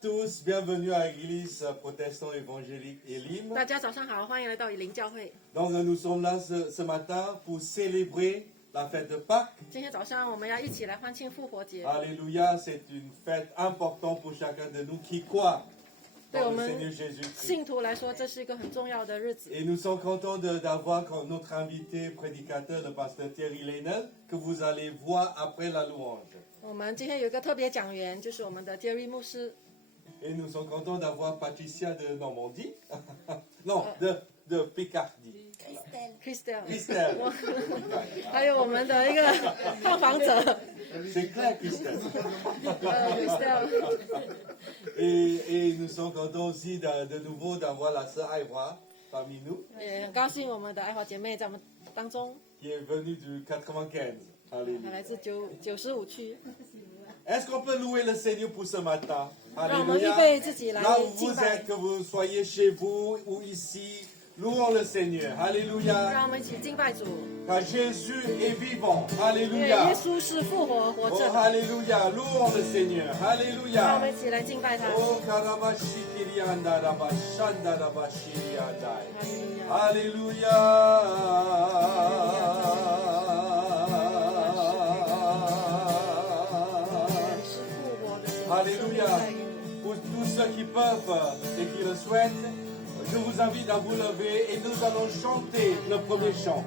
tous, bienvenue à l'Église protestante évangélique Elim. 大家早上好，欢迎来到以灵教会。 Donc nous sommes là ce matin pour célébrer la fête de Pâques. 今天早上我们要一起来欢庆复活节。 Alléluia, c'est une fête importante pour chacun de nous qui croit 对 dans 我 le 们 Seigneur Jésus-Christ. 信徒来说，这是一个很重要的日子。 Et nous sommes contents d'avoir comme notre invité prédicateur, le pasteur Thierry Lenel, que vous allez voir après la louange. 我们今天有一个特别讲员，就是我们的 Terry 牧师。 Et nous sommes contents d'avoir Patricia de Normandie. Non, de Picardie. Christelle， Christelle. 还有我们的一个探访者 C'est clair, Christelle. Christelle。 Et nous sommes contents aussi de nouveau d'avoir la sœur Aïwa parmi nous, 也很高兴我们的爱华姐妹在我们当中， qui est venue du 95. 她 Alléluia. 来自95区。 Est-ce qu'on peut louer le Seigneur pour ce matin? 让我们预 Alléluia. 备自己来 Là où 敬 vous 拜 êtes, que vous soyez chez vous ou ici, louons le Seigneur. 让 Alléluia. 我们一起敬拜主， Car Jésus est vivant. 因为耶 Alléluia. 稣是复活活 Oh, 着。 Alléluia. Louons le Seigneur. 让我 Alléluia. 们一起来敬拜他。 Oh, Karabashikirianda Rabashanda Rabashiriandai. 哈利路亚。 Alléluia. Alléluia. Pour tous ceux qui peuvent et qui le souhaitent, je vous invite à vous lever et nous allons chanter le premier chant.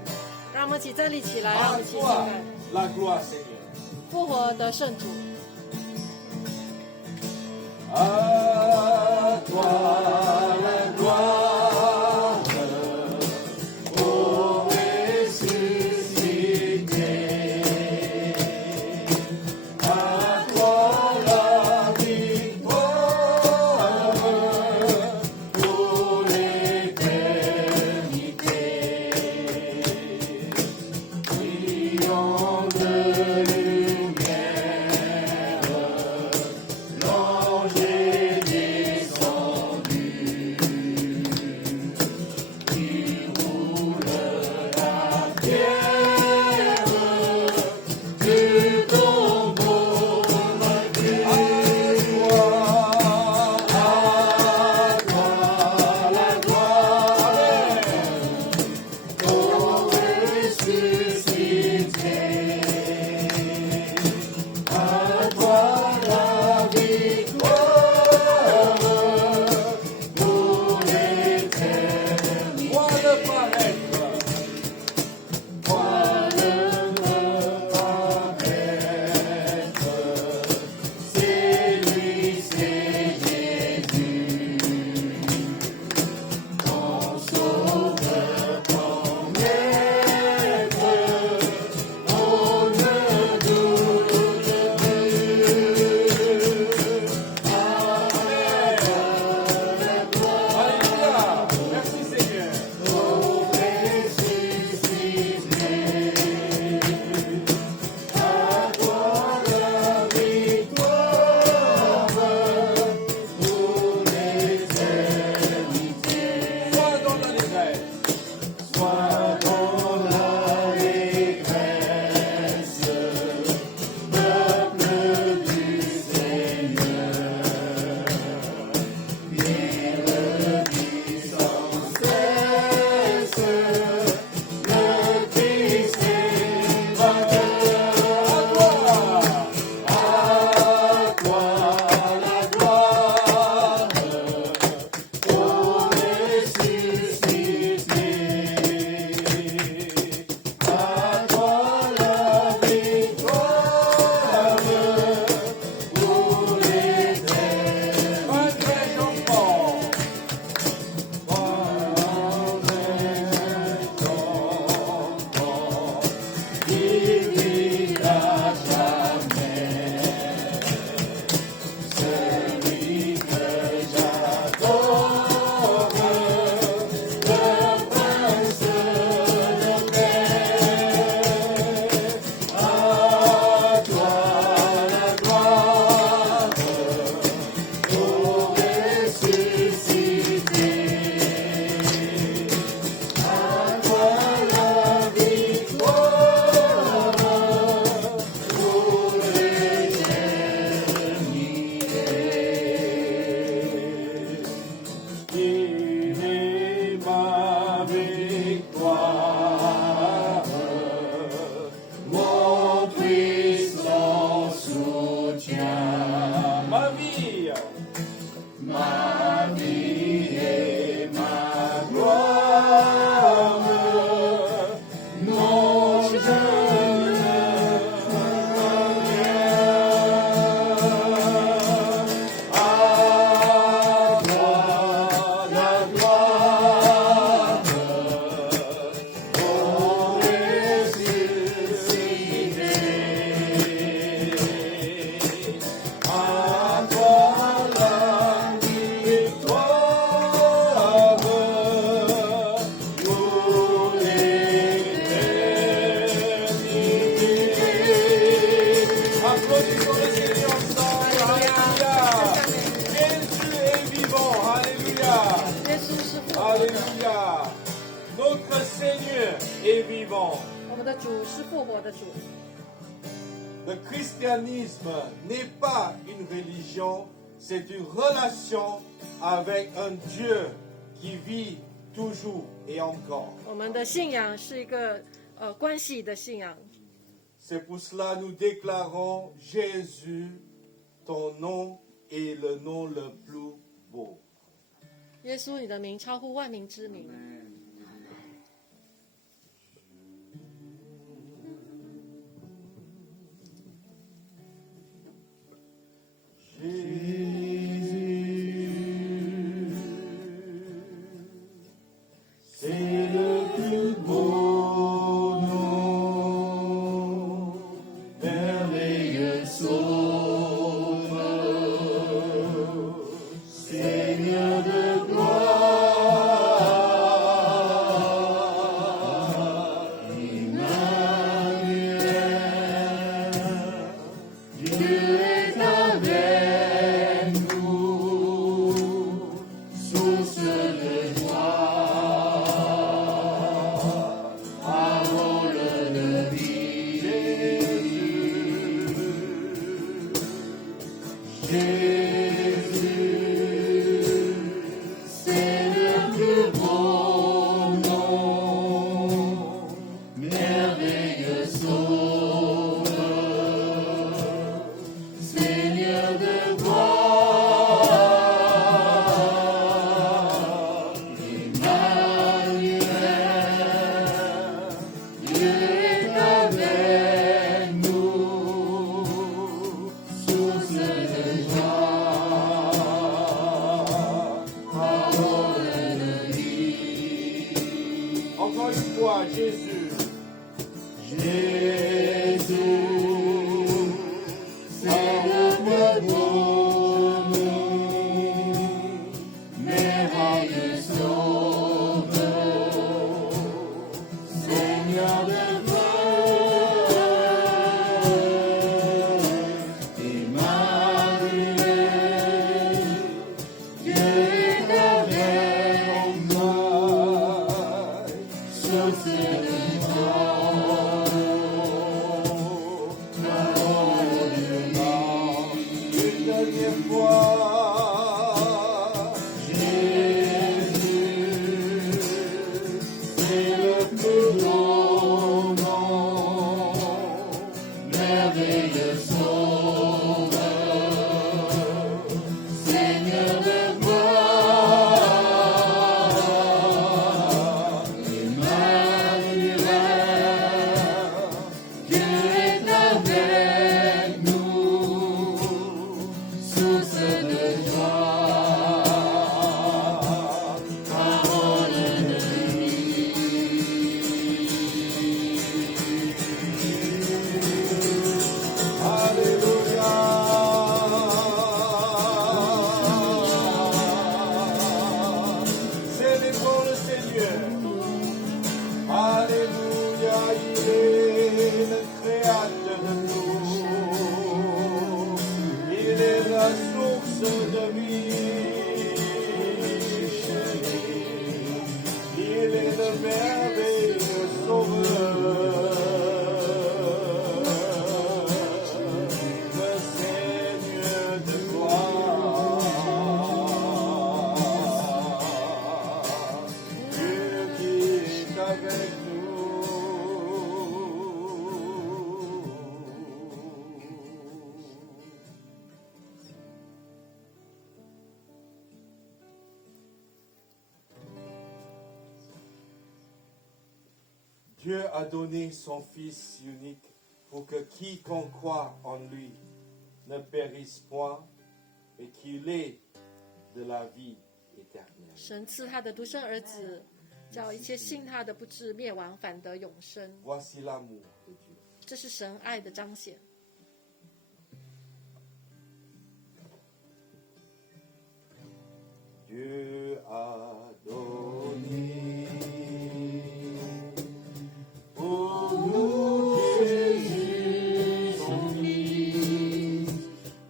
让我们一起站立起来，让我 À 们一起敬 toi 拜 la gloire, Seigneur. 复活的圣主。 À toi la gloire. Ô ressuscité. À toi la victoire pour l'éternité. Brillant de lumière, l'ange dire. Ma vie et ma gloire, non, je ne veux rien. À toi la gloire, ô ressuscité. À toi la victoire pour l'éternité. Applaudissons le Seigneur ensemble. Alléluia. Jésus est vivant. Alléluia. 耶稣是复活的， Alléluia. Notre Seigneur est vivant. 我们的主是复活的主。 Le christianisme n'est pas une religion, c'est une relation avec un Dieu qui vit toujours et encore. 我们的信仰是一个关系的信仰， C'est pour cela que nous déclarons Jésus, ton nom est le nom le plus beau. 耶稣，你的名超乎万民之名。 Jésus, c'est le plus beau nom, merveilleux Sauveur, Seigneur de gloire, Emmanuel, Dieu est avec nous, source de joie, parole de vie. Jésus, c'est le plus beau nom, merveilleux Sauveur, Seigneur de gloire, Emmanuel, Dieu est avec nous, source de joie, parole de vie. Encore une fois, Jésus. Jésus, c'est le plus beau nom, merveilleux Sauveur, Seigneur de gloire, Emmanuel, Dieu est avec nous, source de joie. Une dernière fois. Jésus, c'est le plus beau nom, merveilleux Sauveur, Seigneur de gloire, Emmanuel, Dieu est avec nous, source de joie, parole de Alléluia. Célébrons le Seigneur. Alléluia, il est le créateur de tout. Il est la source de vie. Il est le merveilleux sauveur. Le Seigneur de gloire. Dieu qui est avec nous. Dieu a donné son Fils unique pour que quiconque croit en lui ne périsse point et qu'il ait de la vie éternelle. 神赐他的独生儿子，叫一切信他的不至灭亡，反得永生。 Voici l'amour de Dieu. 这是神爱的彰显。 Dieu a donné pour nous Jésus son Fils,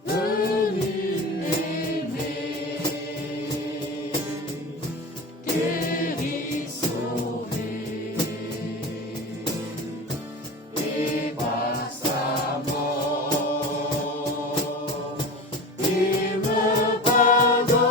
venu aimer, guéri, sauvé, et par sa mort, il me pardonne.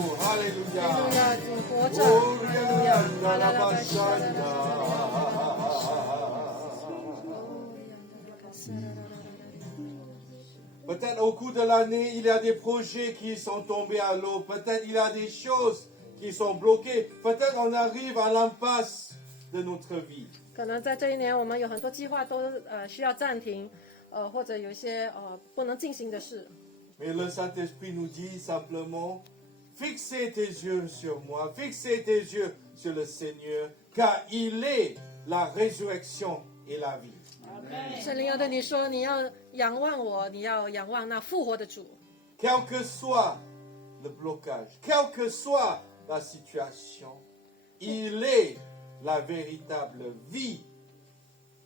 哈利路 Alléluia. 亚，主活着， Oh, 哈利路亚，哈啦啦巴 Rianda 沙啦啦 Peut-être au cours de l'année, il y a des projets qui sont tombés à l'eau. Peut-être il y a des choses qui sont bloquées. Peut-être on arrive à l'impasse de notre vie. 可能在这一年，我们有很多计划都需要暂停，或者有一些不能进行的事。 Mais le Saint-Esprit nous dit simplement, fixez tes yeux sur moi, fixez tes yeux sur le Seigneur, car il est la résurrection et la vie. 圣灵要对你说，你要仰望我，你要仰望那复活的主。 Quel que soit le blocage, quelle que soit la situation, il est la véritable vie.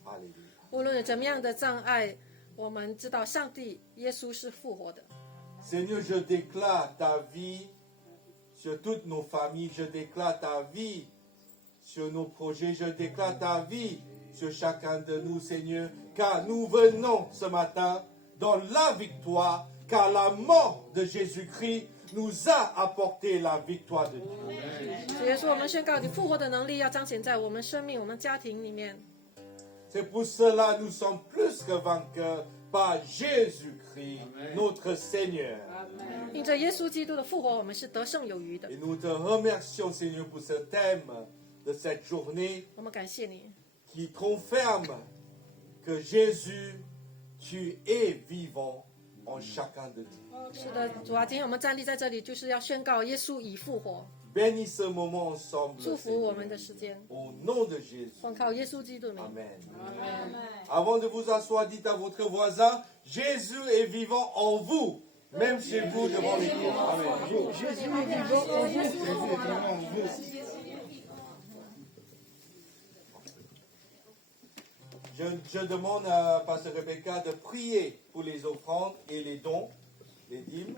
Alléluia. 无论有怎么样的障碍，我们知道上帝耶稣是复活的。 Seigneur, je déclare ta vie sur toutes nos familles, je déclare ta vie sur nos projets, je déclare ta vie sur chacun de nous, Seigneur, car nous venons ce matin dans la victoire, car la mort de Jésus-Christ nous a apporté la victoire de Dieu. 主耶稣，我们宣告你复活的能力要彰显在我们生命、我们家庭里面。 C'est pour cela que nous sommes plus que vainqueurs par Jésus-Christ, notre Seigneur. 因着耶稣基督的复活，我们是得胜有余的。 Et nous te remercions, Seigneur, pour ce thème de cette journée 我们感谢你， qui confirme que Jésus, tu es vivant en chacun de nous. 是的，主啊，今天我们站立在这里，就是要宣告耶稣已复活， Bénis ce moment ensemble, 祝福我 Seigneur, 们的时间， au nom de Jésus. 奉靠耶稣基督的名。 Amen. Avant de vous asseoir, dites à votre voisin, Jésus est vivant en vous, même chez vous devant l'écran. Amen. Jésus est vivant en vous. Jésus est vivant en vous. Je demande à Pasteur Rebecca de prier pour les offrandes et les dons, les dîmes.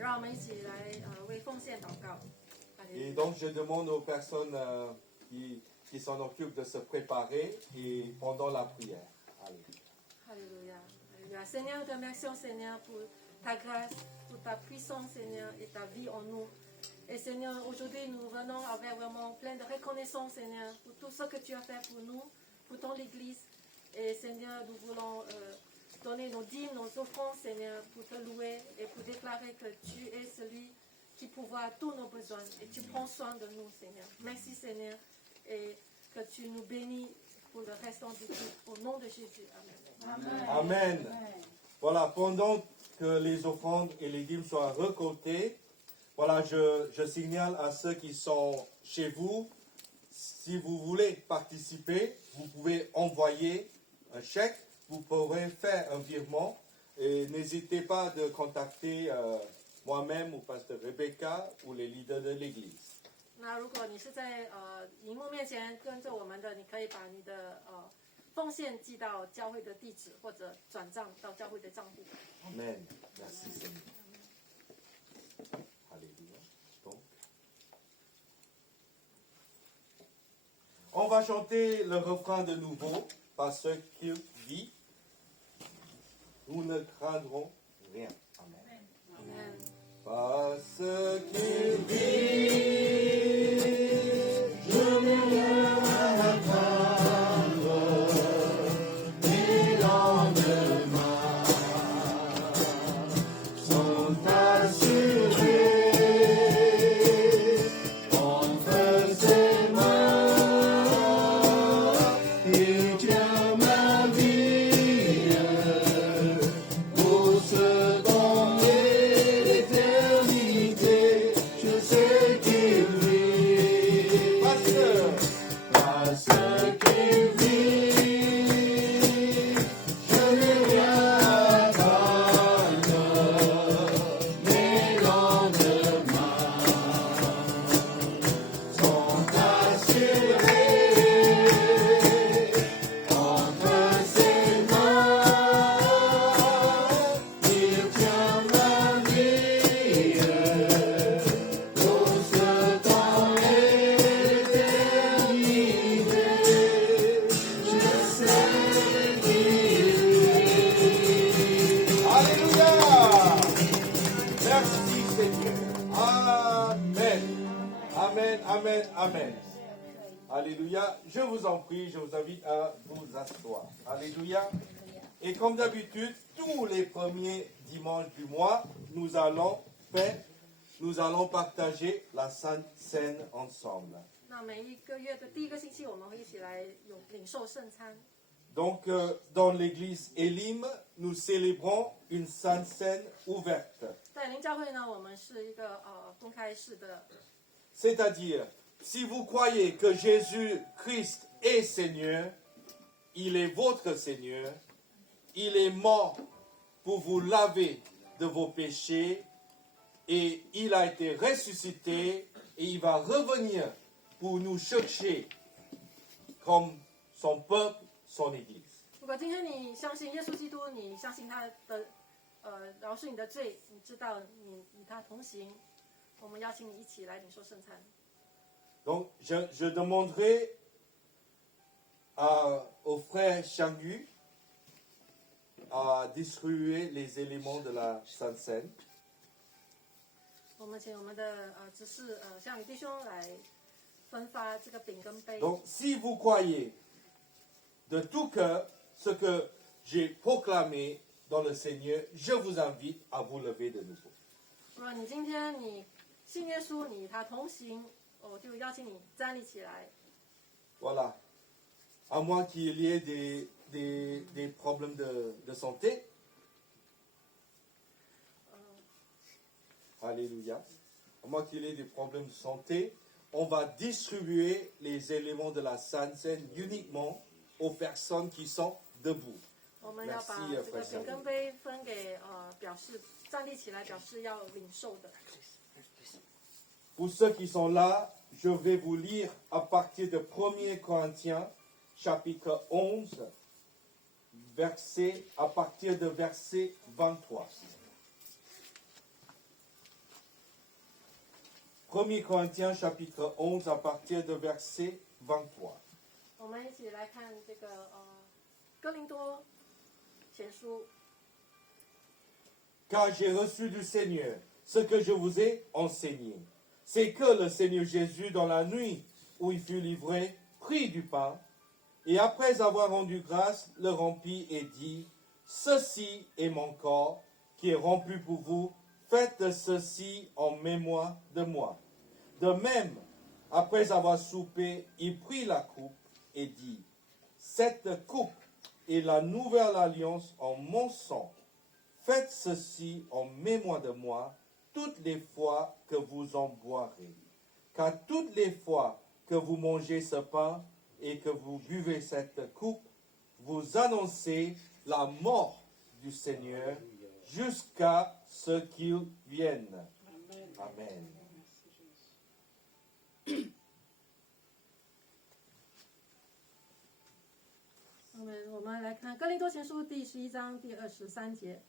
让我们一起来为奉献祷告。 Et donc je demande aux personnes qui s'en occupent de se préparer et pendant la prière. Allez. Alléluia. Alléluia. Seigneur, nous te remercions, Seigneur, pour ta grâce, pour ta puissance, Seigneur, et ta vie en nous. Et Seigneur, aujourd'hui, nous venons avec vraiment plein de reconnaissance, Seigneur, pour tout ce que tu as fait pour nous, pour ton Église. Et Seigneur, nous voulons donner nos dîmes, nos offrandes, Seigneur, pour te louer et pour déclarer que tu es celui qui pourvoit tous nos besoins et tu prends soin de nous, Seigneur. Merci, Seigneur, et que tu nous bénis pour le restant du jour. Au nom de Jésus. Amen. Amen. Voilà, pendant que les offrandes et les dîmes soient récoltés, voilà, je signale à ceux qui sont chez vous, si vous voulez participer, vous pouvez envoyer un chèque, vous pourrez faire un virement et n'hésitez pas de contacter moi-même ou Pasteur Rebecca ou les leaders de l'église. 那如果你是在荧幕面前跟着我们的，你可以把你的奉献寄到教会的地址，或者转账到教会的账户。 Amen. Merci Seigneur. Alléluia. Donc, on va chanter le refrain de nouveau parce qu'il vit. Nous ne craindrons rien. Amen. Amen. Parce qu'il vit, Je n'ai rien à craindre, les lendemains sont assurés entre ses mains. Il tient ma vie pour ce temps et l'éternité. Je sais qu'il Amen, amen, amen. Alléluia. Je vous en prie, je vous invite à vous asseoir. Alléluia. Et comme d'habitude, tous les premiers dimanches du mois, nous allons partager la Sainte Seine ensemble. 那每一个月的第一个星期，我们会一起来有领受圣餐。 Donc, dans l'église Elim, nous célébrons une Sainte Seine ouverte. 在灵教会呢，我们是一个公开式的， C'est-à-dire, si vous croyez que Jésus-Christ est Seigneur, il est votre Seigneur, il est mort pour vous laver de vos péchés et il a été ressuscité et il va revenir pour nous chercher comme son peuple, son Église. 如果今天你相信耶稣基督，你相信他的饶恕你的罪，你知道你与他同行，我们邀请你一起来领受圣餐。 Donc, je demanderai au frère Changu à distribuer les éléments de la Sainte Seine. 我们请我们的执事向弟兄来分发这个饼跟杯。 Donc, si vous croyez de tout cœur ce que j'ai proclamé dans le Seigneur, je vous invite à vous lever de nouveau. 如果你今天你信耶稣，你与他同行，我就邀请你站立起来。 Voilà. À moins qu'il y ait des problèmes de santé. Alléluia. À moins qu'il y ait des problèmes de santé, on va distribuer les éléments de la Sainte Seine uniquement aux personnes qui sont debout. 我们要把 Merci, 这个 frère 饼跟杯分给表示站立起来表示要领受的。 Pour ceux qui sont là, je vais vous lire à partir de 1 Corinthiens, chapitre 11, à partir de verset 23. 1 Corinthiens, chapitre 11, à partir de verset 23. 我们一起来看这个哥林多前书。 Car j'ai reçu du Seigneur ce que je vous ai enseigné. C'est que le Seigneur Jésus, dans la nuit où il fut livré, prit du pain, et après avoir rendu grâce, le rompit et dit, « Ceci est mon corps qui est rompu pour vous, faites ceci en mémoire de moi. » De même, après avoir soupé, il prit la coupe et dit, « Cette coupe est la nouvelle alliance en mon sang. Faites ceci en mémoire de moi toutes les fois que vous en boirez. Car toutes les fois que vous mangez ce pain et que vous buvez cette coupe, vous annoncez la mort du Seigneur jusqu'à ce qu'il vienne. Amen. Amen. 我们来看哥林多前书第11章第23节。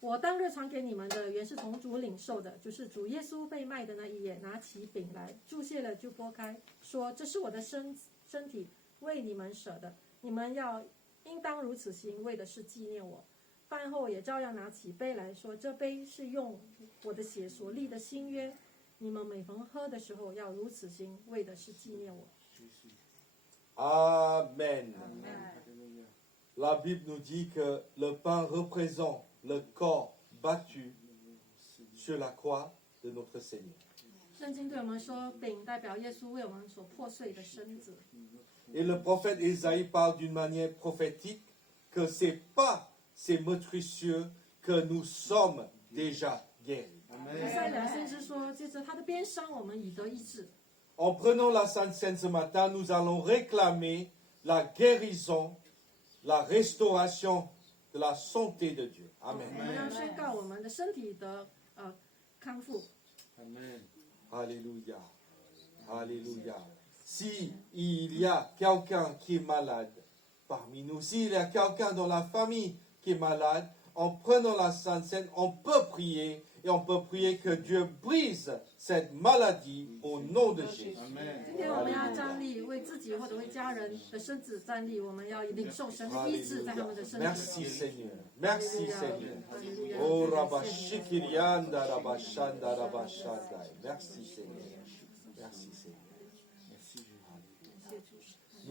我当日传给你们的，原是从主领受的，就是主耶稣被卖的那一夜，拿起饼来，注谢了就拨开，说：“这是我的身体，为你们舍的，你们要应当如此行，为的是纪念我。”饭后也照样拿起杯来说：“这杯是用我的血所立的新约，你们每逢喝的时候要如此行，为的是纪念我。” Amen. La Bible nous dit que le pain représente le corps battu sur la croix de notre Seigneur. 圣经对我们说，饼代表耶稣为我们所破碎的身子。 Et le prophète Ésaïe parle d'une manière prophétique que c'est pas ces meurtrissures que nous sommes déjà guéris. 以赛亚先知说，接着他的鞭伤，我们已得医治。 En prenant la Sainte Seine ce matin, nous allons réclamer la guérison, la restauration de la santé de Dieu. 我 Amen. 们要宣告我们的身体的康复。 Alléluia. Alléluia. Si il y a quelqu'un qui est malade parmi nous, s'il y a quelqu'un dans la famille qui est malade, en prenant la Sainte Seine, on peut prier et on peut prier que Dieu brise cette maladie au nom de Jésus. 今天我们要站立，为自己或者为家人的身子站立，我们要领受神的医治在他们的身体。 Merci Seigneur. Merci Seigneur. Oh Rabashikirianda Rabashanda Rabashadai. Merci Seigneur. Merci Seigneur.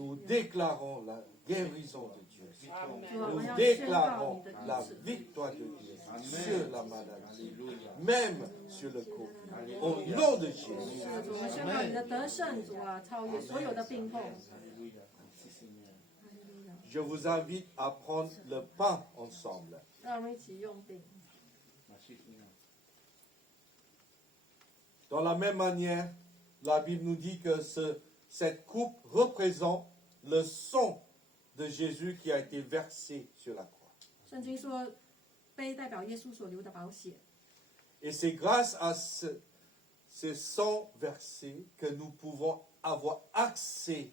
nous déclarons la guérison de Dieu. 主啊，我 Nous 们要宣告 déclarons 你的 la 医治。 victoire de Dieu sur la maladie, même sur le Covid. Au nom de Jésus. 是的，主，我们宣告你的得胜，主啊，超越所有的病痛。 Je vous invite à prendre le pain ensemble. 让我们一起用饼。 Dans la même manière, la Bible nous dit que cette coupe représente le sang de Jésus qui a été versé sur la croix. 圣经说，杯代表耶稣所流的宝血， Et c'est grâce à ce sang versé que nous pouvons avoir accès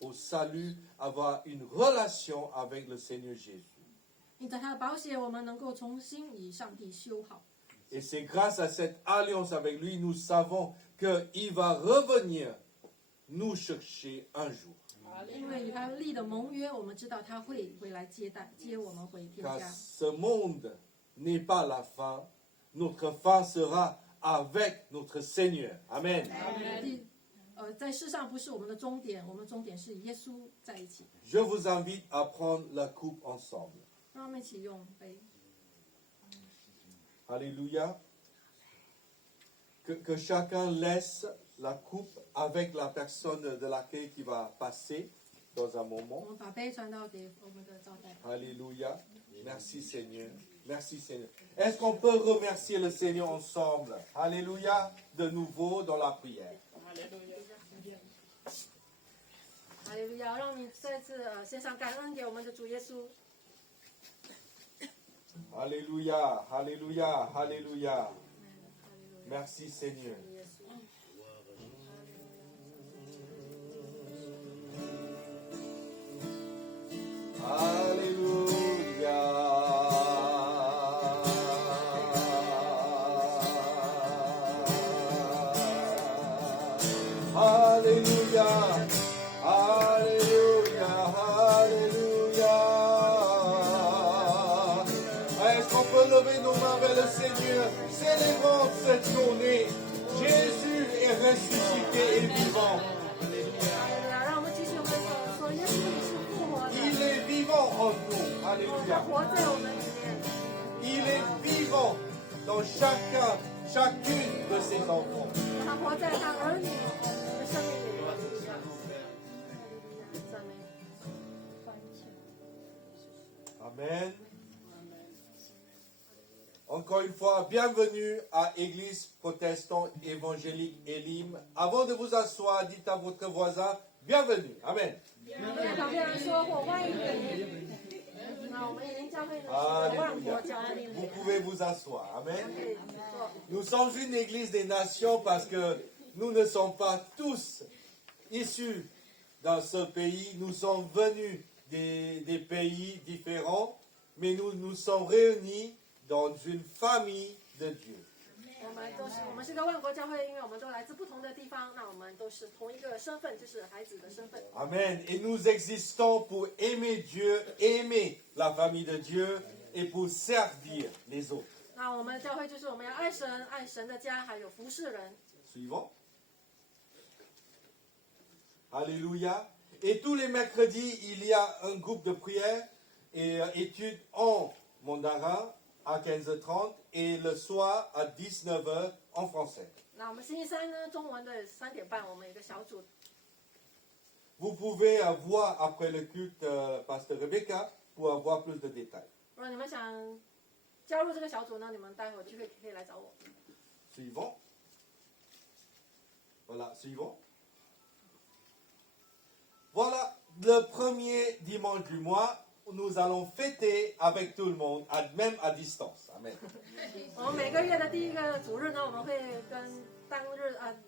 au salut, avoir une relation avec le Seigneur Jésus. 因着他的宝血，我们能够重新与上帝修好。 Et c'est grâce à cette alliance avec lui, nous savons qu'il va revenir nous chercher un jour. 因为与他立的盟约，我们知道他会回来接我们回天 Car 家。 ce monde n'est pas la fin. Notre fin sera avec notre Seigneur. Amen. 在世上不是我们的终点，我们的终点是与耶稣在一起。 Je vous invite à prendre la coupe ensemble. 让我们一起用杯。 Alléluia. Que chacun laisse la coupe avec la personne de laquelle qui va passer dans un 我 moment. 们把杯传到给我们的招待。 Alléluia. Merci Seigneur. Merci Seigneur. Est-ce qu'on peut remercier le Seigneur ensemble? Alléluia. De nouveau dans la prière. 哈利路亚！让我们再次献上感恩给我们的主耶稣。 Alléluia. Alléluia. Alléluia. Merci Seigneur. 耶稣。 Alléluia. Alléluia. Alléluia. Est-ce qu'on peut lever nos mains vers le Seigneur? Célébrons cette journée. Jésus est ressuscité et vivant. 哈利路亚！让我们继续挥手说：“耶稣你是复活的， Il est vivant en nous. 他 Alléluia. 活在我们里面， Il est vivant dans chacune de ses enfants. 他活在他儿女的生命里。”哈利路亚！赞美。 Amen. Encore une fois, bienvenue à Église protestante évangélique Elim. Avant de vous asseoir, dites à votre voisin, bienvenue. Amen. 对旁边人说：“我欢迎你。”那我们已经教会的万国教会， Vous pouvez vous asseoir. Amen. 可以坐。 Nous sommes une église des nations parce que nous ne sommes pas tous issus dans ce pays. Nous sommes venus des pays différents, mais nous nous sommes réunis dans une famille de Dieu. 我们是个万国教会，因为我们都来自不同的地方，那我们都是同一个身份，就是孩子的身份。 Amen. Et nous existons pour aimer Dieu, aimer la famille de Dieu et pour servir les autres. 那我们教会就是我们要爱神、爱神的家，还有服侍人。 Suivant. Alléluia. Et tous les mercredis, il y a un groupe de prière et études en mandarin à 15h30 et le soir à 19h en français. 那我们星期三呢，中文的3:30，我们有一个小组。 Vous pouvez voir après le culte Pasteur Rebecca pour avoir plus de détails. 如果你们想加入这个小组呢，你们待会儿就可以来找我。 Suivant. Voilà, suivant. Voilà, le premier dimanche du mois, nous allons fêter avec tout le monde, même à distance. Amen. 我们每个月的第一个主日呢，我们会跟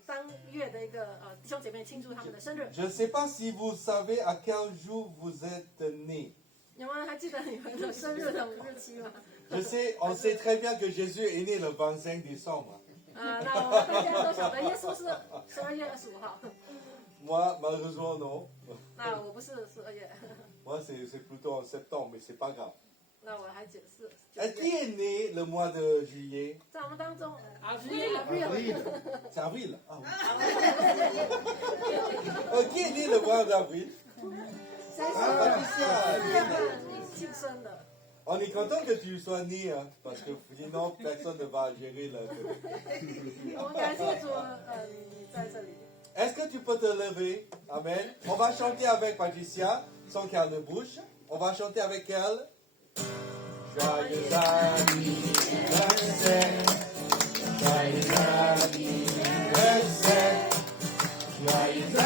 当月的一个弟兄姐妹庆祝他们的生日。 Je ne sais pas si vous savez à quel jour vous êtes nés. 你们还记得你们的生日的日期吗？ Je sais, on sait très bien que Jésus est né le 25 décembre. 那我们大家都晓得耶稣是12月25号。 Moi, malheureusement, non. 那我不是12月， Moi, c'est plutôt en septembre, mais c'est pas grave. 那我还9是 Qui est né le mois de juillet? 在我们当中。 C'est avril. Ah, oui. Qui est né le mois d'avril? Patricia. 4月份你庆生了， On est content que tu sois né, hein, parce que sinon personne ne va gérer le. 我们感谢主，你在这里。 Est-ce que tu peux te lever? Amen. On va chanter avec Patricia, sans qu'elle ne bouge. On va chanter avec elle. Joyeux anniversaire. Joyeux anniversaire. Joyeux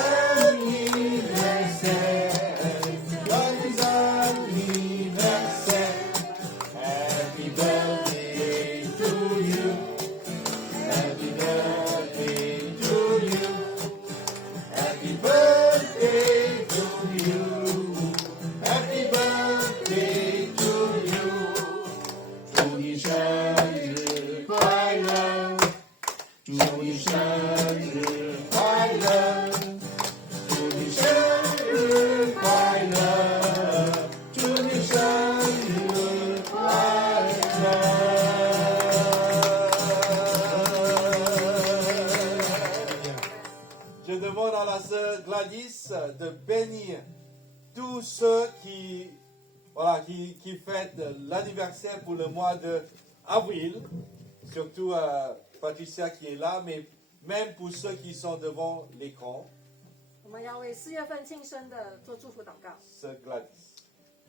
anniversaire. Joyeux anniversaire. Happy birthday to you. Happy birthday to you. Happy birthday to you. Happy birthday to you. 祝你生日快乐，祝你生日快乐，祝你生日快乐，祝你生日快乐。Je demande à la sœur Gladys de bénir tous ceux qui fêtent l'anniversaire pour le mois d'avril, surtout Patricia qui est là, mais même pour ceux qui sont devant l'écran, 我们要为4月份庆生的做祝福祷告。 sœur Gladys.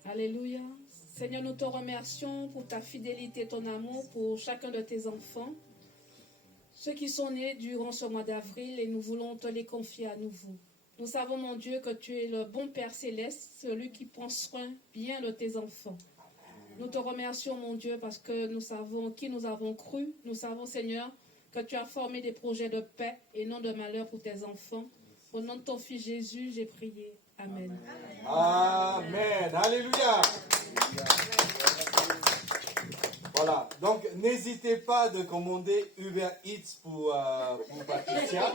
Alléluia. Seigneur, nous te remercions pour ta fidélité, ton amour pour chacun de tes enfants. Ceux qui sont nés durant ce mois d'avril et nous voulons te les confier à nouveau. Nous savons, mon Dieu, que tu es le bon Père Céleste, celui qui prend soin bien de tes enfants. Nous te remercions, mon Dieu, parce que nous savons qui nous avons cru. Nous savons, Seigneur, que tu as formé des projets de paix et non de malheur pour tes enfants. Au nom de ton Fils Jésus, j'ai prié. Amen. Amen. Alléluia. Voilà, donc n'hésitez pas de commander Uber Eats pour Patricia,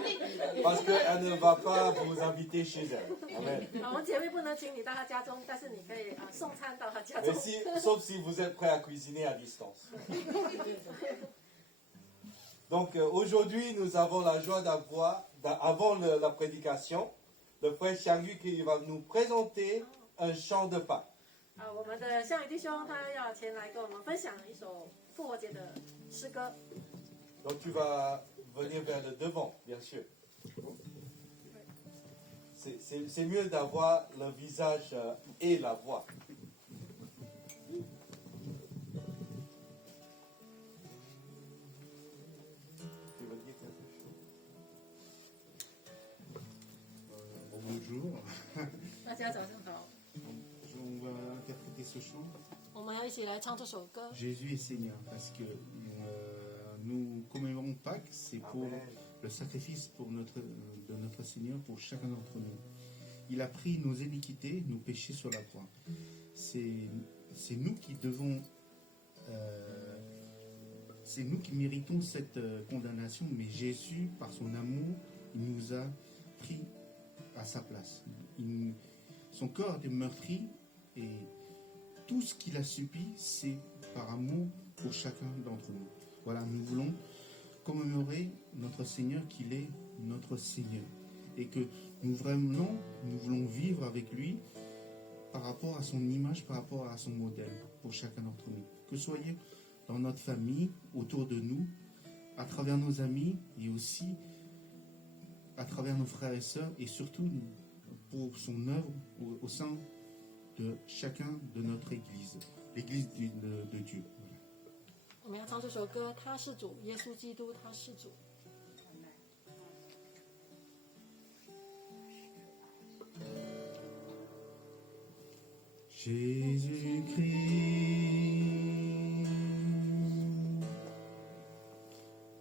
parce qu'elle ne va pas vous inviter chez elle. Amen. 我们姐妹不能请你到她家中，但是你可以送餐到她家 Mais 中。 sauf si vous êtes prêt à cuisiner à distance. Donc aujourd'hui, nous avons la joie d'avoir, avant la prédication, le frère Xiangyu qui va nous présenter un chant de Pâques. 我们的向宇弟兄他要前来跟我们分享一首复活节的诗歌。 Donc tu vas venir vers le devant, bien sûr. C'est mieux d'avoir le visage et la voix. Tu veux dire quelque chose? Bonjour. 大家早上好， On va interpréter ce chant. 我们要一起来唱这首歌。 Jésus est Seigneur parce que nous commémorons Pâques, c'est pour Amen. le sacrifice de notre Seigneur pour chacun d'entre nous. Il a pris nos iniquités, nos péchés sur la croix. C'est nous qui devons, c'est nous qui méritons cette condamnation, mais Jésus, par son amour, il nous a pris à sa place. Son corps était meurtri et tout ce qu'il a subi, c'est par amour pour chacun d'entre nous. Voilà, nous voulons commémorer notre Seigneur qu'il est notre Seigneur. Et que nous voulons vivre avec lui par rapport à son image, par rapport à son modèle pour chacun d'entre nous. Que soyez dans notre famille, autour de nous, à travers nos amis et aussi à travers nos frères et sœurs et surtout pour son œuvre au sein de chacun de notre Église, l'Église de Dieu. 我们要唱这首歌，他是主，耶稣基督，他是主。 Jésus-Christ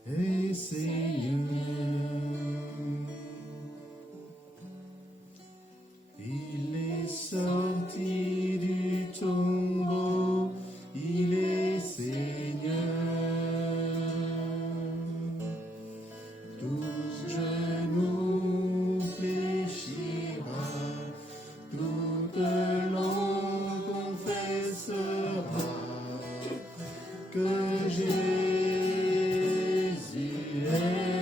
est Seigneur. Il est sorti du tombeau, il est Seigneur. Tout genou fléchira, toute langue confessera que Jésus est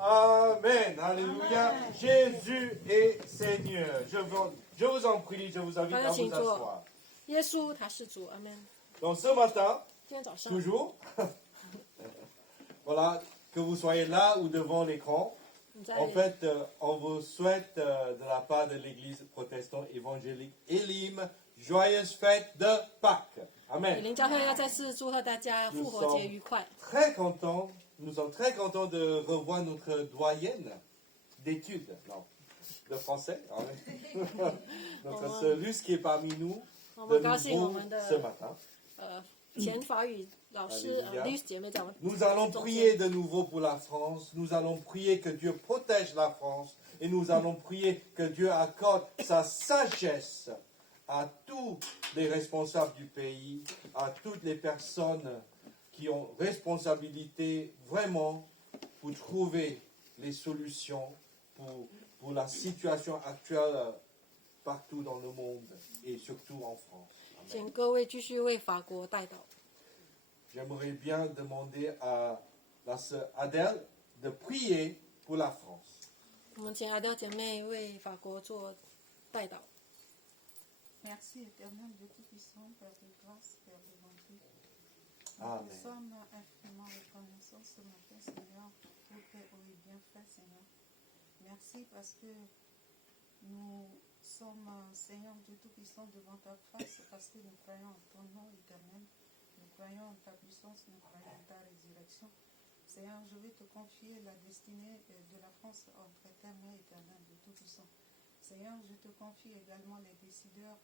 Amen. Alléluia. Jésus est Seigneur. Je vous en prie, je vous invite à vous asseoir. 耶稣他是主，阿门。 Donc ce matin, 今天早上， toujours, voilà, que vous soyez là ou devant l'écran, 你在 en fait, on vous souhaite de la part de l'Église protestante évangélique Elim, joyeuse fête de Pâques. 以 Amen. 灵教会要再次祝贺大家复活节愉快。 Très contents, nous sommes très contents de revoir notre doyenne d'études, non, de français, hein. Notre sœur Luce qui est parmi nous 我 de 们高兴我 nouveau 们 ce 的 matin. 前法语老师Liz 姐妹在我们 Nous allons 中 prier 间。 de nouveau pour la France, nous allons prier que Dieu protège la France et nous allons prier que Dieu accorde sa sagesse à tous les responsables du pays, à toutes les personnes qui ont responsabilité vraiment pour trouver les solutions pour la situation actuelle partout dans le monde et surtout en France. Amen. 请各位继续为法国代祷。 J'aimerais bien demander à la sœur Adèle de prier pour la France. 我们请阿德姐妹为法国做代祷。 Merci éternel Dieu Tout-Puissant, Père de grâce, Père de bonté. Nous Amen. sommes infiniment reconnaissants ce matin, Seigneur, pour tes hauts et bienfaits, Seigneur. Merci parce que nous sommes, Seigneur Dieu Tout-Puissant, devant ta face, parce que nous croyons en ton nom éternel, nous croyons en ta puissance, nous croyons en ta résurrection. Seigneur, je vais te confier la destinée de la France entre tes mains éternelles, Dieu Tout-Puissant. Seigneur, je te confie également les décideurs,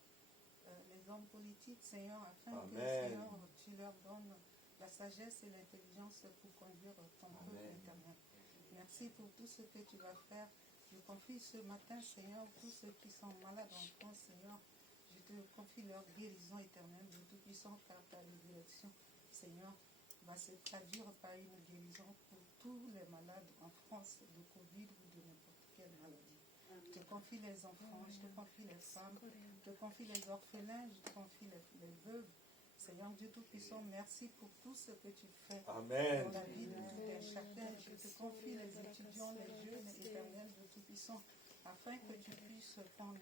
les hommes politiques, Seigneur, afin que, Amen. Seigneur, tu leur donnes la sagesse et l'intelligence pour conduire ton peuple Amen. éternel. Merci pour tout ce que tu vas faire. Je confie ce matin, Seigneur, tous ceux qui sont malades en France, Seigneur, je te confie leur guérison éternelle, de tout-puissant par ta résurrection, Seigneur, va se traduire par une guérison pour tous les malades en France de Covid ou de n'importe quelle maladie. Je te confie les enfants, je te confie les femmes, je te confie les orphelins, je te confie les veuves. Seigneur Dieu Tout-Puissant, merci pour tout ce que tu fais Amen. dans la vie de tout et chacun. Je te confie les étudiants, les jeunes éternels de Tout-Puissant, afin que tu puisses prendre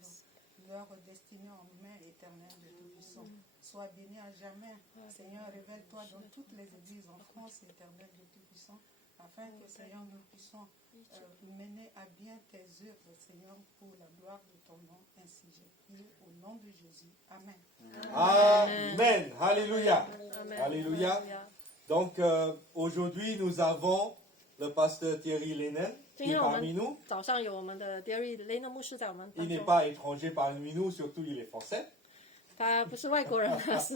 leur destinée en main éternelle de Tout-Puissant. Sois béni à jamais. Seigneur, révèle-toi dans toutes les églises en France éternelle de Tout-Puissant, afin que, Seigneur, nous puissions mener à bien tes œuvres, Seigneur, pour la gloire de ton nom. Ainsi j'ai prié au nom de Jésus. Amen. Amen. Alléluia. Amen. Alléluia. Donc aujourd'hui, nous avons le pasteur Thierry Lennon qui est 今天我 parmi 们 nous. 早上有我们的 Derry 雷诺牧师在我们 Il 当 n'est 中， pas étranger parmi nous, surtout il est français. 他不是外国人，他是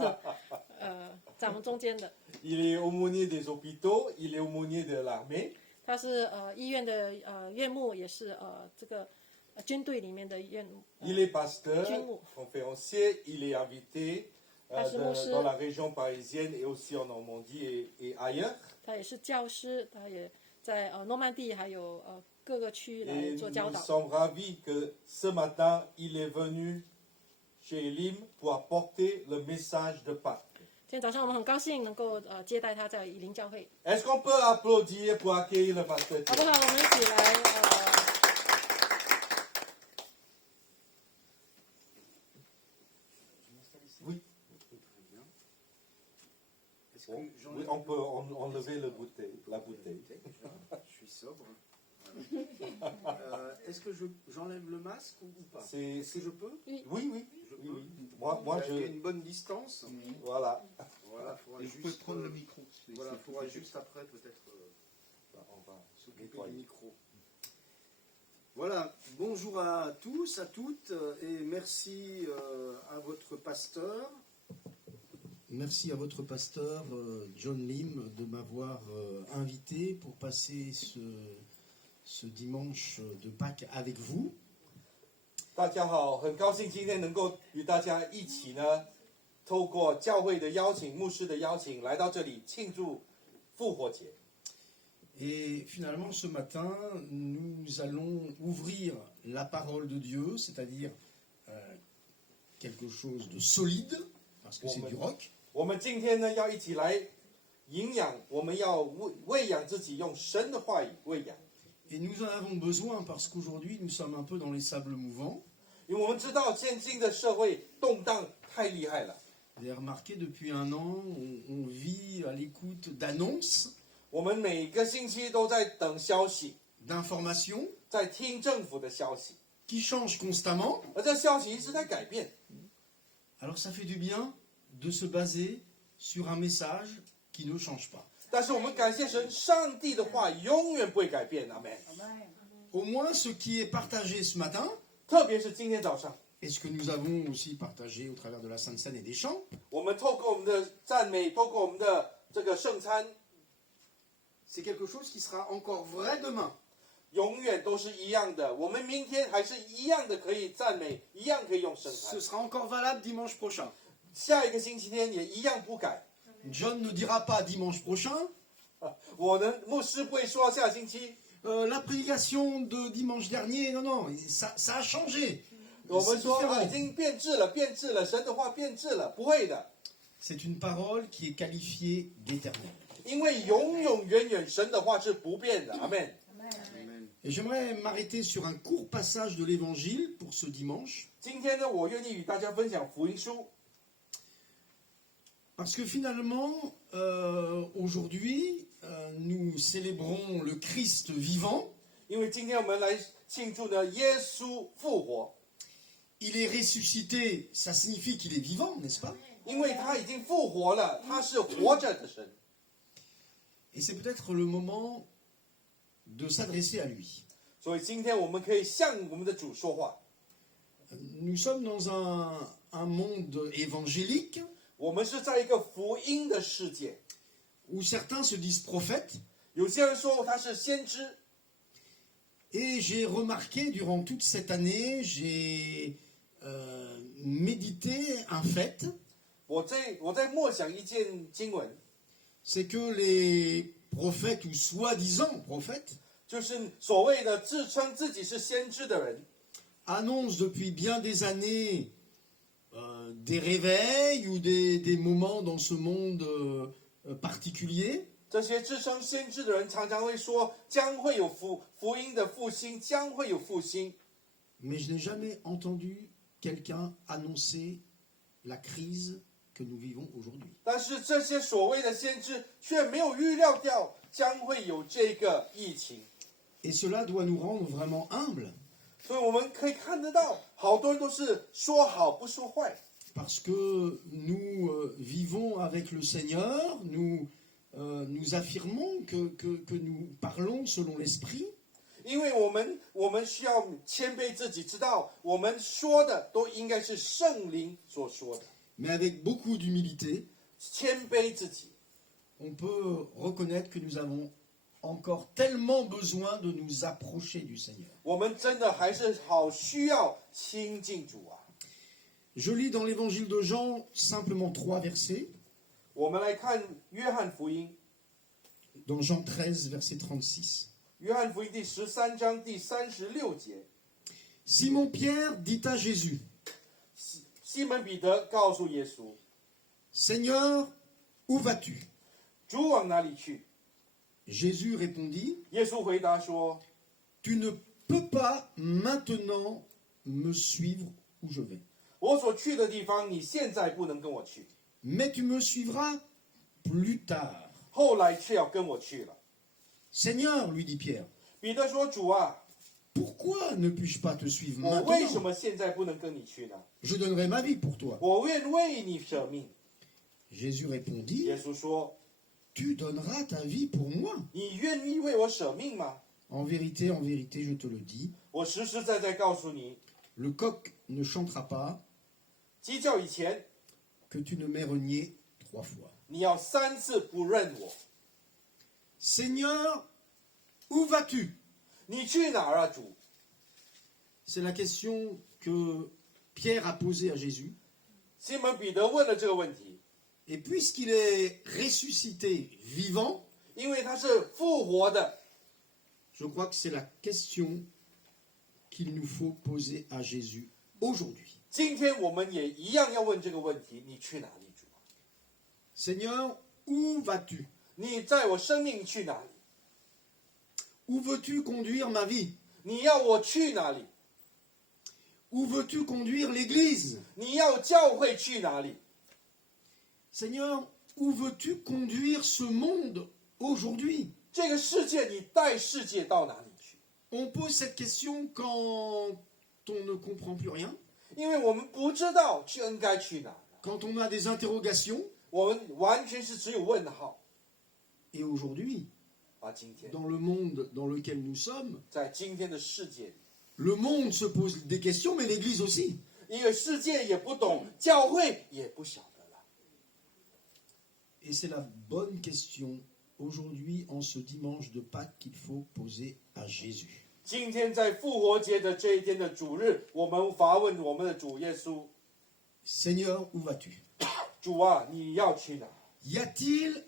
在我们中间的， Il est aumônier des hôpitaux, il est aumônier de l'armée. 他是医院的院牧，也是这个军队里面的院牧。 Il est pasteur, Junmo. conférencier, il est invité Pasteur Mousse. dans la région parisienne et aussi en Normandie et ailleurs. 他也是教师，他也在诺曼底还有各个区来 Et 做教 nous 导。 sommes ravis que ce matin, il est venu chez Elim pour apporter le message de Pâques. 今天早上我们很高兴能够接待他在以林教会， Est-ce qu'on peut applaudir pour accueillir le pasteur 好不 Thierry? 好？我们一起来Oui, Est-ce que oui, j'enlève on peut enlever la bouteille. Je suis sobre. Voilà. Est-ce que j'enlève le masque ou pas? C'est- Est-ce que je peux? Oui, oui, Je oui, peux. oui. Moi, Il y a je... une bonne distance. Voilà. Voilà, faudra Et vous pouvez juste, prendre le micro. Voilà, faudra juste après peut-être On va s'occuper nettoyer. du micro. Voilà, bonjour à tous, à toutes, et merci à votre pasteur. Merci à votre pasteur John Lim de m'avoir invité pour passer ce dimanche de Pâques avec vous. 大家好，很高兴今天能够与大家一起呢，透过教会的邀请、牧师的邀请，来到这里庆祝复活节。 Et finalement, ce matin, nous allons ouvrir la parole de Dieu, c'est-à-dire quelque chose de solide, parce que c'est du roc. 我们今天呢，要一起来营养，我们要喂养自己，用神的话语喂养。Et nous en avons besoin parce qu'aujourd'hui, nous sommes un peu dans les sables mouvants. 因为我们知道现今的社会动荡太厉害了。 Vous avez remarqué, depuis un an, on vit à l'écoute d'annonces, 我们每个星期都在等消息， d'informations 在听政府的消息， qui changent constamment. 而这消息一直在改变。 Alors ça fait du bien de se baser sur un message qui ne change pas. 但是我们感谢神，上帝的话永远不会改变。阿门。 Au moins ce qui est partagé ce matin, 特别是今天早上， et ce que nous avons aussi partagé au travers de la Sainte Seine et des chants, 我们透过我们的赞美，透过我们的这个圣餐， C'est quelque chose qui sera encore vrai demain. 永远都是一样的。我们明天还是一样的可以赞美，一样可以用圣餐 Ce。sera encore valable dimanche prochain. 下一个星期天也一样不改。 John ne dira pas dimanche prochain, 我的牧师不会说下星期， la prédication de dimanche dernier, non, non, ça a changé. 我 C'est 们说啊，已 différent. 经变质了，变质了，神的话变质了，不会的， C'est une parole qui est qualifiée d'éternelle. 因为永永远远神的话是不变的。阿门。 Et j'aimerais m'arrêter sur un court passage de l'évangile pour ce dimanche, 今天呢，我愿意与大家分享福音书， parce que finalement, aujourd'hui, nous célébrons le Christ vivant. 因为今天我们来庆祝呢耶稣复活， Il est ressuscité, ça signifie qu'il est vivant, n'est-ce pas? 因为他已经复活了，他是活着的神。 Et c'est peut-être le moment de s'adresser à lui. 所以今天我们可以向我们的主说话。 Nous sommes dans un monde évangélique 我们是在一个福音的世界， où certains se disent prophètes. 有些人说他是先知， Et j'ai remarqué durant toute cette année, j'ai médité un fait, 我在默想一件经文， c'est que les prophètes ou soi-disant prophètes 就是所谓的自称自己是先知的人， annoncent depuis bien des années des réveils ou des moments dans ce monde particulier. 这些自称先知的人常常会说将会有福音的复兴，将会有复兴。 Mais je n'ai jamais entendu quelqu'un annoncer la crise que nous vivons aujourd'hui. 但是这些所谓的先知却没有预料到将会有这个疫情， Et cela doit nous rendre vraiment humbles, 所以我们可以看得到，好多人都是说好不说坏， parce que nous vivons avec le Seigneur, nous affirmons que nous parlons selon l'Esprit, 因为我们需要谦卑自己，知道我们说的都应该是圣灵所说的， mais avec beaucoup d'humilité, 谦卑自己。 on peut reconnaître que nous avons encore tellement besoin de nous approcher du Seigneur. 我们真的还是好需要亲近主啊！ Je lis dans l'évangile de Jean simplement 3 versets, 我们来看约翰福音， dans Jean 13, verset 36. 约翰福音第13章第36节， Simon Pierre dit à Jésus, 西门彼得告诉耶稣 Seigneur, où vas-tu? 主往哪里去？ Jésus répondit, 耶稣回答说 Tu ne peux pas maintenant me suivre où je vais, 我所去的地方，你现在不能跟我去， mais tu me suivras plus tard. 后来却要跟我去了。 Seigneur, lui dit Pierre, 彼得说：“主啊， pourquoi ne puis-je pas te suivre 我为什 maintenant? 么现在不能跟你去呢？ Je donnerai ma vie pour toi. 我愿为你舍命。 Jésus répondit, 耶稣说 Tu donneras ta vie pour moi. 你愿意为我舍命吗？ En vérité, je te le dis, 我实实在在告诉你， le coq ne chantera pas 鸡叫以前， que tu ne m'aies renié 3 fois. 你要3次不认我。 Seigneur, où vas-tu? 你去哪儿啊，主？ C'est la question que Pierre a posée à Jésus. 西门彼得问了这个问题， Et puisqu'il est ressuscité vivant, 因为他是复活的， je crois que c'est la question qu'il nous faut poser à Jésus aujourd'hui. 今天我们也一样要问这个问题：你去哪里，主？ Seigneur, où vas-tu? 你在我生命去哪里？ où veux-tu conduire ma vie? 你要我去哪里？ Où veux-tu conduire l'Église? 你要教会去哪里？ Seigneur, où veux-tu conduire ce monde aujourd'hui? 这个世界你带世界到哪里去？ On pose cette question quand on ne comprend plus rien, 因为我们不知道应该去哪， quand on a des interrogations. 我们完全是只有问号。 Et aujourd'hui, 今天 dans le monde dans lequel nous sommes, 在今天的世界里， le monde se pose des questions, mais l'Église aussi. 因为世界也不懂，教会也不晓得了。 Et c'est la bonne question aujourd'hui, en ce dimanche de Pâques, qu'il faut poser à Jésus. 今天在复活节的这一天的主日，我们发问我们的主耶稣： Seigneur, où vas-tu? 主啊，你要去哪？ Y a-t-il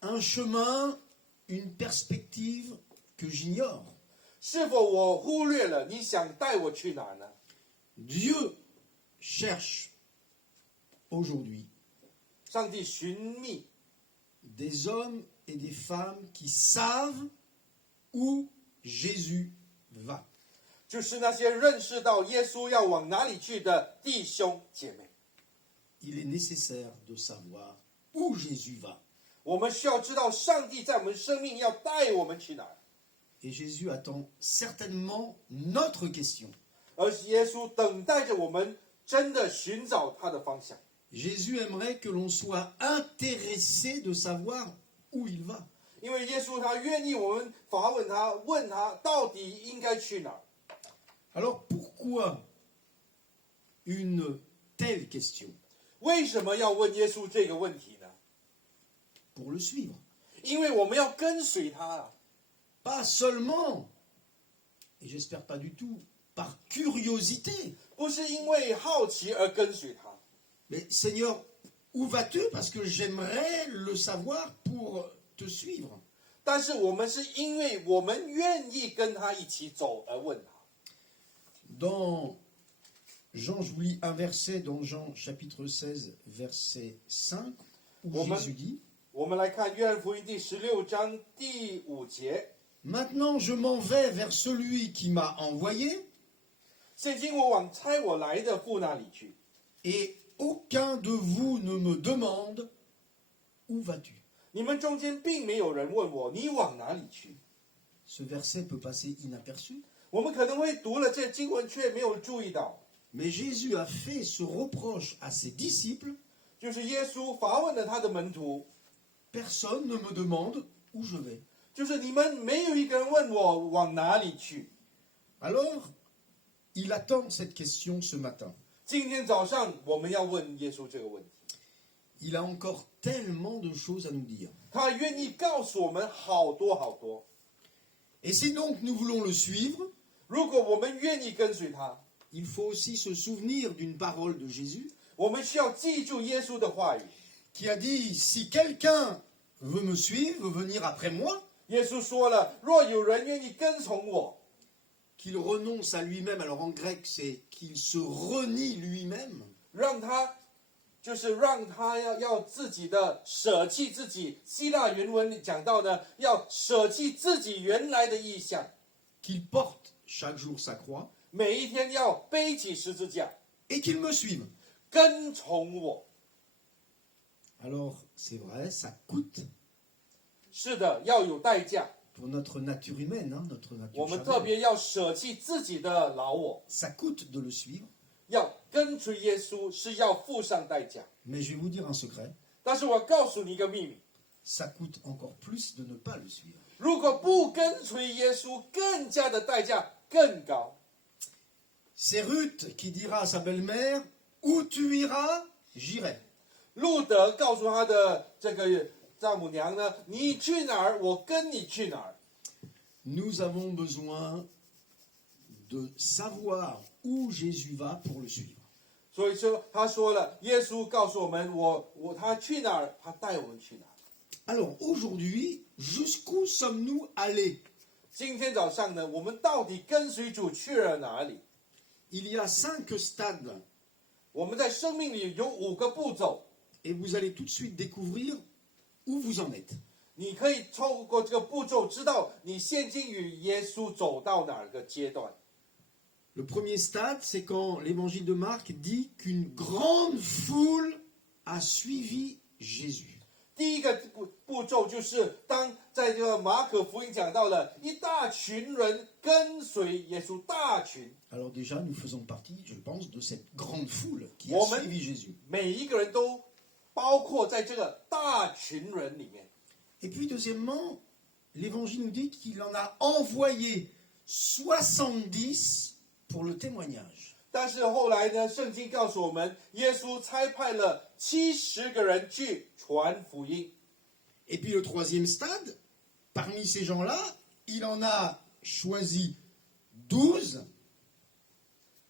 un chemin, une perspective que j'ignore? 是否我忽略了？你想带我去哪呢？ Dieu cherche aujourd'hui 上帝寻觅 des hommes et des femmes qui savent où Jésus va. 就是那些认识到耶稣要往哪里去的弟兄姐妹。 Il est nécessaire de savoir où Jésus va. 我们需要知道上帝在我们生命要带我们去哪儿， Et Jésus attend certainement notre question. 而耶稣等待着我们真的寻找他的方向。 Jésus aimerait que l'on soit intéressé de savoir où il va. 因为耶稣他愿意我们发问他，问他到底应该去哪儿。 Alors pourquoi une telle question? 为什么要问耶稣这个问题呢？ Pour le suivre. 因为我们要跟随他啊， Pas seulement, et j'espère pas du tout, par curiosité. 不是因为好奇而跟随他， Mais Seigneur, où vas-tu? Parce que j'aimerais le savoir pour te suivre. 但是我们是因为我们愿意跟他一起走而问他。 Dans Jean, je vous lis un verset dans Jean chapitre 16, verset 5, où Romain. Jésus dit: 我们来看约翰福音第16章第5节。 Maintenant je m'en vais vers celui qui m'a envoyé, 现今我往差我来的父那里去， et aucun de vous ne me demande où vas-tu? 你们中间并没有人问我你往哪里去。 Ce verset peut passer inaperçu, 我们可能会读了这经文，却没有注意到， mais Jésus a fait ce reproche à ses disciples: 就是耶稣发问了他的门徒， Personne ne me demande où je vais. 就是你们没有一个人问我往哪里去。 Alors, il attend cette question ce matin. 今天早上我们要问耶稣这个问题， Il a encore tellement de choses à nous dire. 他愿意告诉我们好多好多。 Et si donc nous voulons le suivre, 如果我们愿意跟随他， il faut aussi se souvenir d'une parole de Jésus 我们需要记住耶稣的话语。 qui a dit: Si quelqu'un veut me suivre, veut venir après moi, 耶稣说了，若有人愿意跟从我， qu'il renonce à lui-même. Alors en grec, c'est qu'il se renie lui-même. 让他要自己的舍弃自己。希腊原文里讲到的，要舍弃自己原来的意向， Qu'il porte chaque jour sa croix 每一天要背起十字架， et qu'il me suive. 跟从我。 Alors, c'est vrai, ça coûte 是的，要有代价。 pour notre nature humaine, hein, notre 我 nature 们特 charnelle. 别要舍弃自己的老我， Ça coûte de le suivre, 要跟随耶稣是要付上代价。 mais je vais vous dire un secret, 但是我告诉你一个秘密， ça coûte encore plus de ne pas le suivre. 如果不跟随耶稣，更加的代价更高。 C'est Ruth qui dira à sa belle-mère: Où tu iras, j'irai. 路德告诉他的这个丈母娘呢，你去哪儿，我跟你去哪儿。 Nous avons besoin de savoir où Jésus va pour le suivre. 所以说，他说了，耶稣告诉我们，他去哪儿，他带我们去哪儿。 Alors aujourd'hui, jusqu'où sommes-nous allés? 今天早上呢，我们到底跟随主去了哪里？ Il y a 5 stades, 我们在生命里有5个步骤， et vous allez tout de suite découvrir où vous en êtes. 你可以透过这个步骤知道你现今与耶稣走到哪个阶段。 Le premier stade, c'est quand l'évangile de Marc dit qu'une grande foule a suivi Jésus. 第一个步骤就是当在这个马可福音讲到了一大群人跟随耶稣，大群， Alors déjà, nous faisons partie, je pense, de cette grande foule qui a Woman. suivi Jésus. 每一个人都包括在这个大群人里面。 Et puis deuxièmement, l'évangile nous dit qu'il en a envoyé 70 pour le témoignage. 但是后来呢，圣经告诉我们，耶稣差派了70个人去传福音。 Et puis le troisième stade, parmi ces gens-là, il en a choisi 12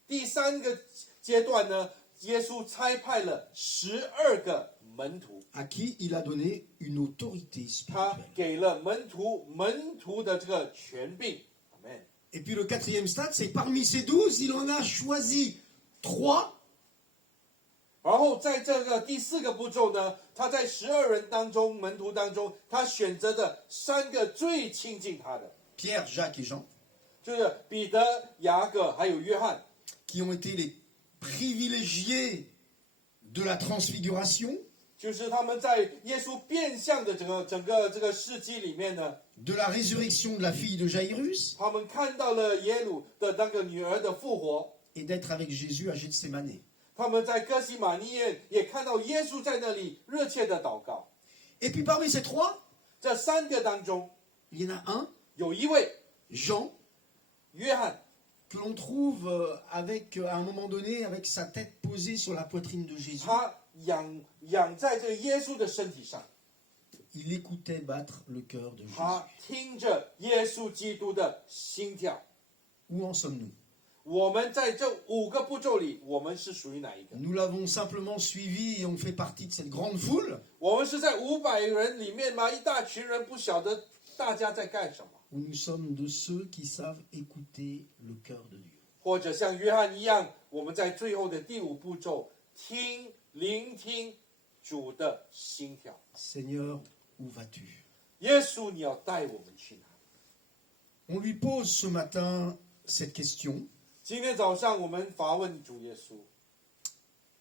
第三个阶段呢，耶稣差派了12个门徒， à qui il a donné une autorité 他 spirituelle. 给了门徒的这个权柄。Amen。 Et puis le quatrième stade, c'est parmi ces 12, il en a choisi 3然后在这个第4个步骤呢，他在12人当中，门徒当中，他选择的3个最亲近他的， Pierre, Jacques et Jean, 就是彼得、雅各还有约翰， qui ont été les privilégiés de la transfiguration, 就是他们在耶稣变相的整个这个事迹里面呢， de la résurrection de la fille de Jairus 他们看到了耶鲁的那个女儿的复活， et d'être avec Jésus à Gethsémanée. 他们在哥西马尼园也看到耶稣在那里热切的祷告。 Et puis parmi ces 3, 这3个当中， il y en a un, 有一位 Jean, 约翰， que l'on trouve avec, à un moment donné, avec sa tête posée sur la poitrine de Jésus. 他仰在这个耶稣的身体上， Il écoutait battre le cœur de Jésus. 他听着耶稣基督的心跳。 Où en sommes-nous? 我们在这5个步骤里，我们是属于哪一个？ Nous l'avons simplement suivi et on fait partie de cette grande foule, 我们是在500人里面吗？一大群人不晓得大家在干什么， ou nous sommes de ceux qui savent écouter le cœur de Dieu. 或者像约翰一样，我们在最后的第5步骤聆听主的心跳。 Seigneur, où vas-tu? 耶稣，你要带我们去哪里？ On lui pose ce matin cette question, 今天早上我们访问主耶稣，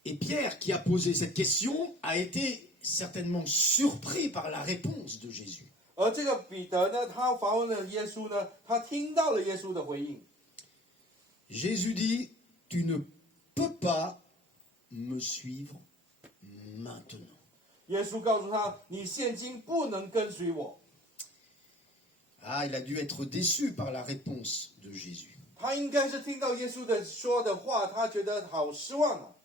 et Pierre, qui a posé cette question, a été certainement surpris par la réponse de Jésus. 而这个彼得呢，他访问了耶稣呢，他听到了耶稣的回应。 Jésus dit, tu ne peux pas me suivre maintenant. 耶稣告诉他：“你现今不能跟随我。 Ah, il a dû être déçu par la réponse de Jésus. ”他应该是听到耶稣说的话，他觉得好失望啊。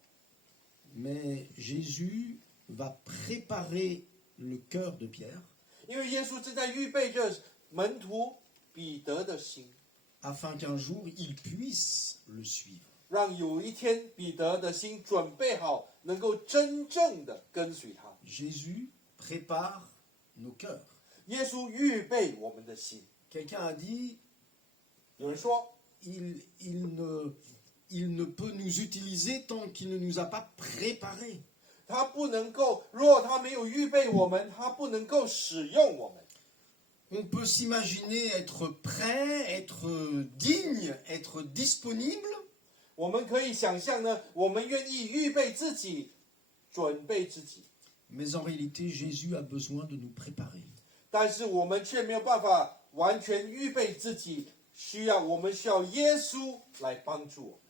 Mais Jésus va préparer le cœur de Pierre 因为耶稣正在预备着门徒彼得的心， afin qu'un jour il puisse le suivre. 让有一天彼得的心准备好，能够真正的跟随他。 Jésus prépare nos cœurs. 耶稣预备我们的心。 Quelqu'un a dit, 有人说， il ne peut nous utiliser tant qu'il ne nous a pas préparés. 他不能够，如果他没有预备我们，他不能够使用我们。 On peut s'imaginer être prêt, être digne, être disponible, 我们可以想象呢，我们愿意预备自己，准备自己， mais en réalité Jésus a besoin de nous préparer. 但是我们却没有办法完全预备自己，我们需要耶稣来帮助我们。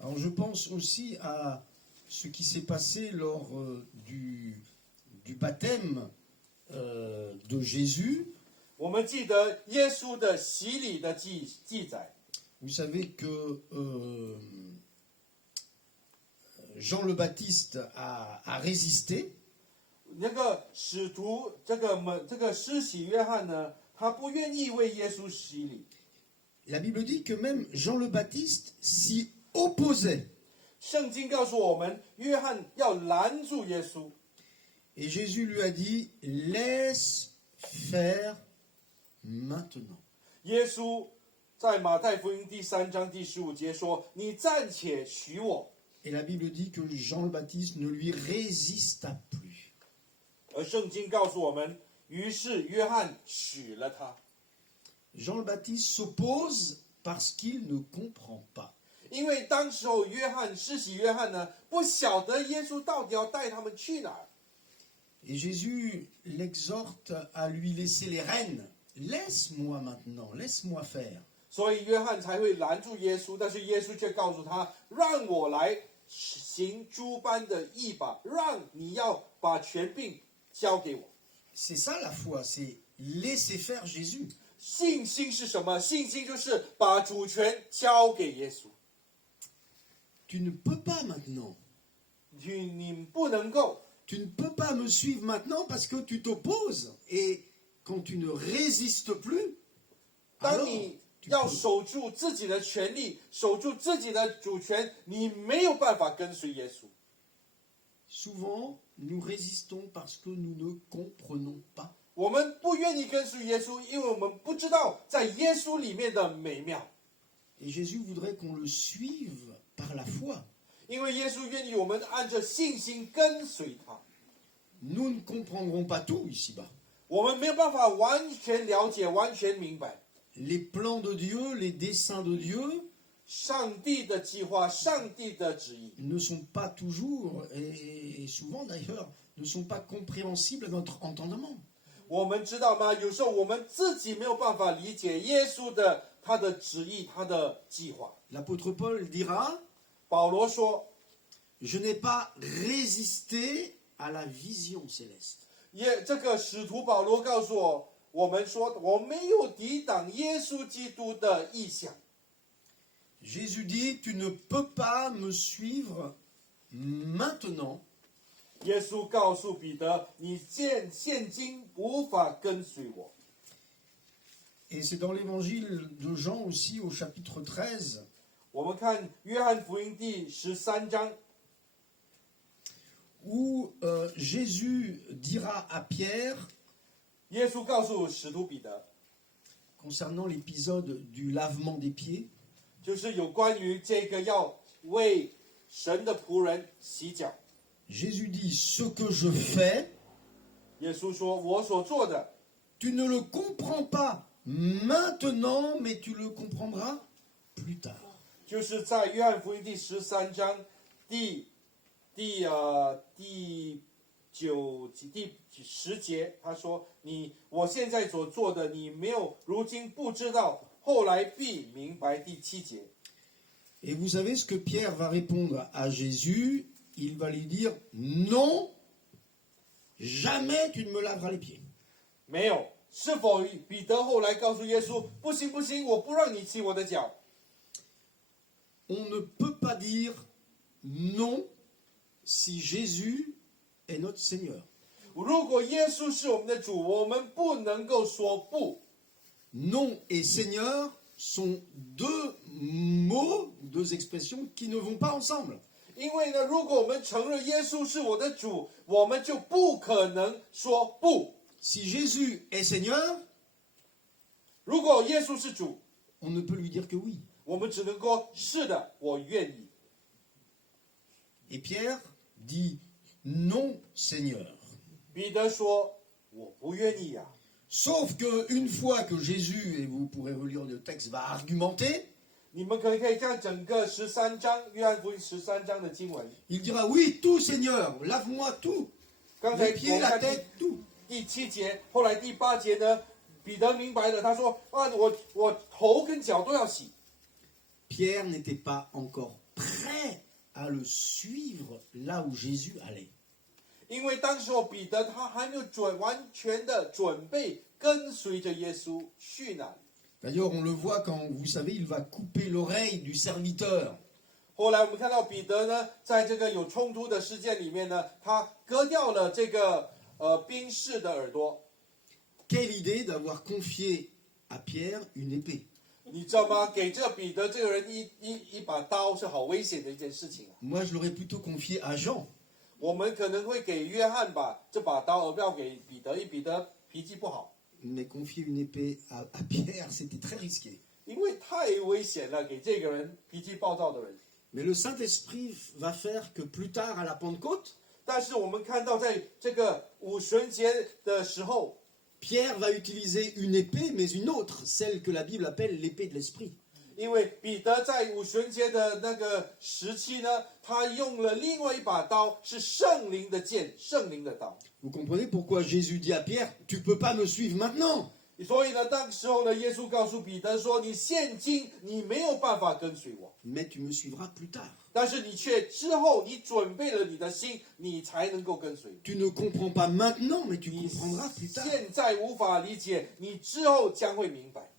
Alors je pense aussi à ce qui s'est passé lors du baptême de Jésus. 我们记得耶稣的洗礼的记载， Vous savez que Jean le Baptiste a résisté. 那个使徒这个施洗约翰呢，他不愿意为耶稣洗礼。 La Bible dit que même Jean le Baptiste s'y opposait. 圣经告诉我们，约翰要拦住耶稣， Et Jésus lui a dit, laisse faire maintenant. 耶稣在马太福音第3章第15节说：“你暂且许我。” Et la Bible dit que Jean le Baptiste ne lui résista plus. 而圣经告诉我们，于是约翰娶了她。 Jean le Baptiste s'oppose parce qu'il ne comprend pas. 因为当时候施洗约翰呢，不晓得耶稣到底要带他们去哪儿， Et Jésus l'exhorte à lui laisser les rênes. Laisse-moi maintenant, laisse-moi faire. 所以约翰才会拦住耶稣。但是耶稣却告诉他：“让我来行诸般的义吧，让你要把权柄交给我。” C'est ça la foi, c'est laisser faire Jésus. 信心是什么？信心就是把主权交给耶稣。 Tu ne peux pas maintenant. 你不能够， Tu ne peux pas me suivre maintenant parce que tu t'opposes. Et quand tu ne résistes plus, 当 alors 你 tu 要 peux. 守住自己的权利，守住自己的主权，你没有办法跟随耶稣。 Souvent, nous résistons parce que nous ne comprenons pas. 我们不愿意跟随耶稣，因为我们不知道在耶稣里面的美妙。 Et Jésus voudrait qu'on le suive par la foi. 因为耶稣愿意我们按着信心跟随他。 Nous ne comprendrons pas tout ici-bas. 我们没有办法完全了解、完全明白 Les plans de Dieu, les desseins de Dieu 上帝的计划、上帝的旨意， ne sont pas toujours, et souvent d'ailleurs, ne sont pas compréhensibles à notre entendement. 我们知道吗？有时候我们自己没有办法理解耶稣的他的旨意、他的计划。 L'apôtre Paul dira, 保罗说 je n'ai pas résisté à la vision céleste. 这个使徒保罗告诉我们说，我没有抵挡耶稣基督的意向。 Jésus dit, tu ne peux pas me suivre maintenant 耶稣告诉彼得，你现今无法跟随我。 Et c'est dans l'évangile de Jean aussi au chapitre 13, 我们看约翰福音第13章， où Jésus dira à Pierre, 耶稣告诉使徒彼得， concernant l'épisode du lavement des pieds, 就是有关于这个要为神的仆人洗脚。 Jésus dit, ce que je fais, 耶稣说：“我所做的， tu ne le comprends pas maintenant, mais tu le comprendras plus tard. 就是在约翰福音第13章第10节，他说：我现在所做的，你没有，如今不知道，后来必明白。第7节， Et vous savez ce que Pierre va répondre à Jésus? Il va lui dire, non, jamais tu ne me laveras les pieds. 没有。是否彼得后来告诉耶稣：不行不行，我不让你洗我的脚。 On ne peut pas dire non si Jésus est notre Seigneur. 如果耶稣是我们的主，我们不能够说不。 Non et Seigneur sont deux mots, deux expressions qui ne vont pas ensemble. 因为呢，如果我们承认耶稣是我的主，我们就不可能说不。 Si Jésus est Seigneur, 如果耶稣是主， on ne peut lui dire que oui. 我们只能说是的，我愿意。 Et Pierre dit non, Seigneur. 彼得说：“我不愿意呀、 Sauf qu'une fois que Jésus, et vous pourrez relire le texte, va argumenter, 你们可以看整个13章，约翰福音13章的经文。 il dira oui, tout Seigneur, lave-moi tout, 刚才 les pieds, 我 la 看 tête, tout. 第7节，后来第8节呢，彼得明白了，他说：啊，我头跟脚都要洗。 Pierre n'était pas encore prêt à le suivre là où Jésus allait. 因为当时候彼得他还没有完全的准备跟随着耶稣去哪里。 D'ailleurs, on le voit quand, vous savez, il va couper l'oreille du serviteur. 后来我们看到彼得呢，在这个有冲突的事件里面呢，他割掉了这个兵士的耳朵。 Quelle idée d'avoir confié à Pierre une épée. 你知道吗？给这彼得这个人一把刀是好危险的一件事情啊。 Moi, je l'aurais plutôt confié à Jean. 我们可能会给约翰吧这把刀，而不要给彼得，因为彼得脾气不好， Mais confier une épée à Pierre, c'était très risqué. 因为太危险了，给这个人脾气暴躁的人。 Mais le Saint-Esprit va faire que plus tard, à la Pentecôte, 但是我们看到，在这个五旬节的时候， Pierre va utiliser une épée, mais une autre, celle que la Bible appelle l'épée de l'esprit. 因为彼得在五旬节的那个时期呢，他用了另外一把刀，是圣灵的剑，圣灵的刀。 Vous comprenez pourquoi Jésus dit à Pierre, tu ne peux pas me suivre maintenant. 所以呢，当时候呢，耶稣告诉彼得说：“你现今你没有办法跟随我， Mais tu me suivras plus tard. 但是你却之后你准备了你的心，你才能够跟随。 Tu ne comprends pas maintenant, mais tu 你 comprendras plus tard. 现在无法理解，你之后将会明白。”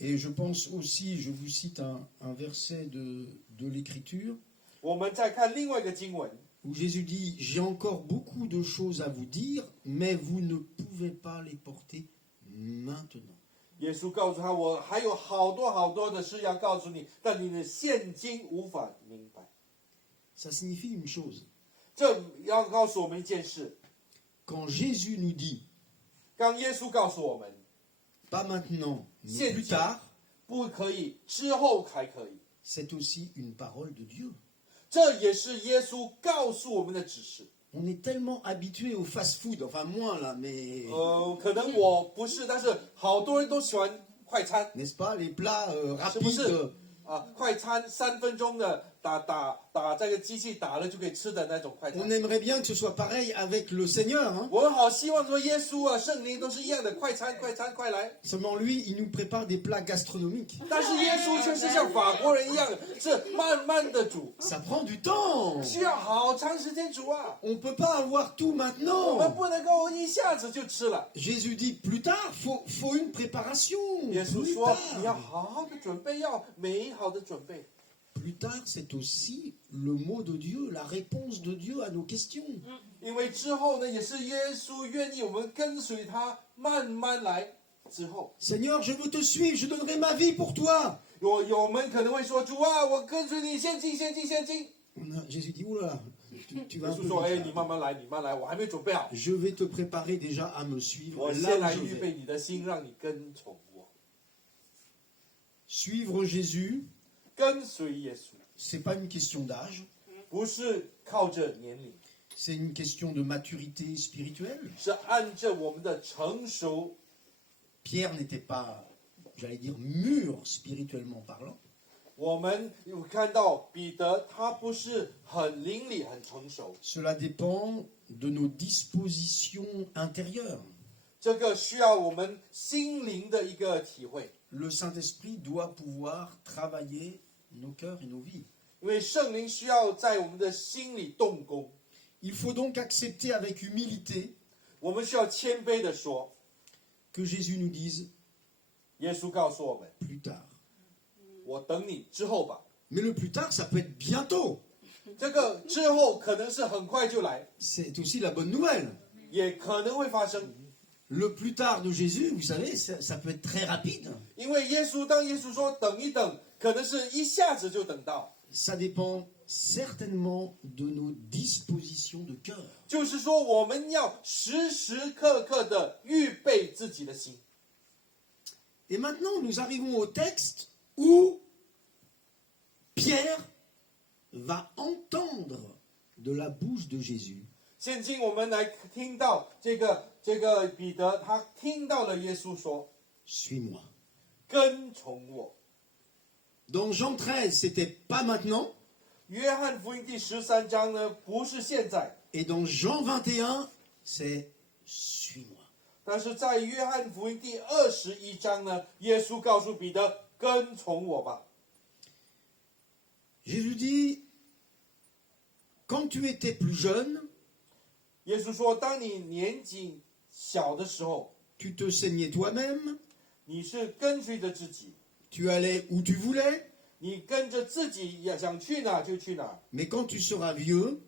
Et je pense aussi, je vous cite un verset de l'Écriture, 我们再看另外一个经文， où Jésus dit, j'ai encore beaucoup de choses à vous dire, mais vous ne pouvez pas les porter maintenant. 耶稣告诉他：“我还有好多的事要告诉你，但你的现今无法明白。 Ça signifie une chose. ”这要告诉我们一件事： Quand Jésus nous dit, 刚耶稣告诉我们， pas maintenant, mais 现 plus 今 tard, 不可以，之后才可以。 c'est aussi une parole de Dieu. 这也是耶稣告诉我们的指示。 On est tellement habitué au fast-food, enfin moi là, mais 可能我不是，但是好多人都喜欢快餐 n'est-ce pas, les plats 是不 rapides. 是？快餐3分钟的打这个机器打了就可以吃的那种快 On 餐。 aimerait bien que ce soit pareil avec le Seigneur. Hein. 我好希望说耶稣啊、圣灵都是一样的，快餐，快来。 Seulement lui, il nous prépare des plats gastronomiques. 但是耶稣却是像法国人一样，是慢慢的煮， Ça prend du temps. 需要好长时间煮啊。 On ne peut pas avoir tout 我们 maintenant. 不能够一下子就吃了。 Jésus dit plus tard, faut une préparation. 耶稣 Plus 说，你要 tard. 好好的准备，要美好的准备。 Plus tard, c'est aussi le mot de Dieu, la réponse de Dieu à nos questions. 因为之后呢，也是耶稣愿意我们跟随他，慢慢来。之后， Seigneur, je veux te suivre, je donnerai ma vie pour toi. 我们可能会说，主啊，我跟随你，现今。 Jésus dit, oula, tu 耶 vas un 稣 peu 说， vite 哎， là. 你慢慢来，我还没准备好。 Je vais te préparer déjà à me suivre 我 là 先 où 来 je 预 vais. 备你的心，让你跟从我， Suivre Jésus, 跟随耶稣， c'est pas une question d'âge, 不是靠着年龄， c'est une question de maturité spirituelle. 是按着我们的成熟。 Pierre n'était pas, j'allais dire, mûr spirituellement parlant. 我们有看到彼得，他不是很灵里、很成熟， Cela dépend de nos dispositions intérieures. 这个需要我们心灵的一个体会。 Le Saint-Esprit doit pouvoir travailler nos cœurs et nos vies. 因为圣灵需要在我们的心里动工， Il faut donc accepter avec humilité 我们需要谦卑的说， que Jésus nous dise 耶稣告诉我们， plus tard. 我等你之后吧。 Mais le plus tard, ça peut être bientôt. 这个之后可能是很快就来， C'est aussi la bonne nouvelle. 也可能会发生。 Le plus tard de Jésus, vous savez, ça peut être très rapide. 因为当耶稣说等一等，可能是一下子就等到。 Ça dépend certainement de nos dispositions de cœur. 就是说，我们要时时刻刻的预备自己的心。 Et maintenant, nous arrivons au texte où Pierre va entendre de la bouche de Jésus 现今我们来听到这个彼得，他听到了耶稣说 Suis-moi. 跟从我。 Dans Jean 13, c'était pas maintenant. 约翰福音第13章呢，不是现在， Et dans Jean 21, c'est Suis-moi. 但是在约翰福音第21章呢，耶稣告诉彼得跟从我吧。 Jésus dit, quand tu étais plus jeune, 耶稣说，当你年纪小的时候， tu te saignais toi-même, 你是跟随着自己， tu allais où tu voulais, 你跟着自己想去哪就去哪。 mais quand tu seras vieux,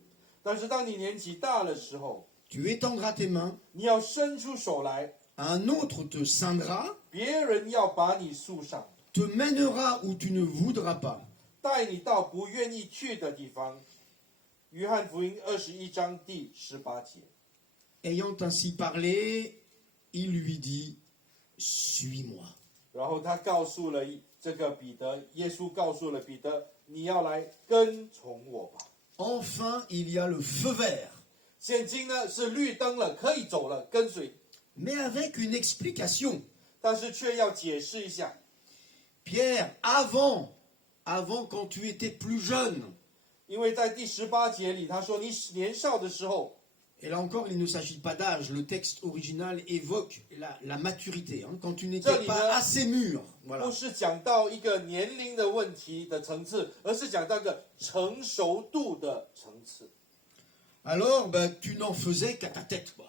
但是当你年纪大的时候， tu étendras tes mains, 你要伸出手来， un autre te ceindra, 别人要把你束上， te mènera où tu ne voudras pas. 带你到不愿意去的地方。约翰福音21章第18节。 Ayant ainsi parlé, il lui dit, Suis-moi. 然后他告诉了这个彼得，耶稣告诉了彼得，你要来跟从我吧。 Enfin, il y a le feu vert. 现今呢是绿灯了，可以走了，跟随。mais avec une explication. 但是却要解释一下。 Pierre, avant quand tu étais plus jeune, 因为在第18节里，他说：“你年少的时候， et là encore il ne s'agit pas d'âge, le texte original évoque la maturité, hein, quand tu n'étais Johnny, pas là, assez mûr. 不 Voilà. 是讲到一个年龄的问题的层次，而是讲到一个成熟度的层次。 Alors, ben, tu n'en faisais qu'à ta tête, quoi.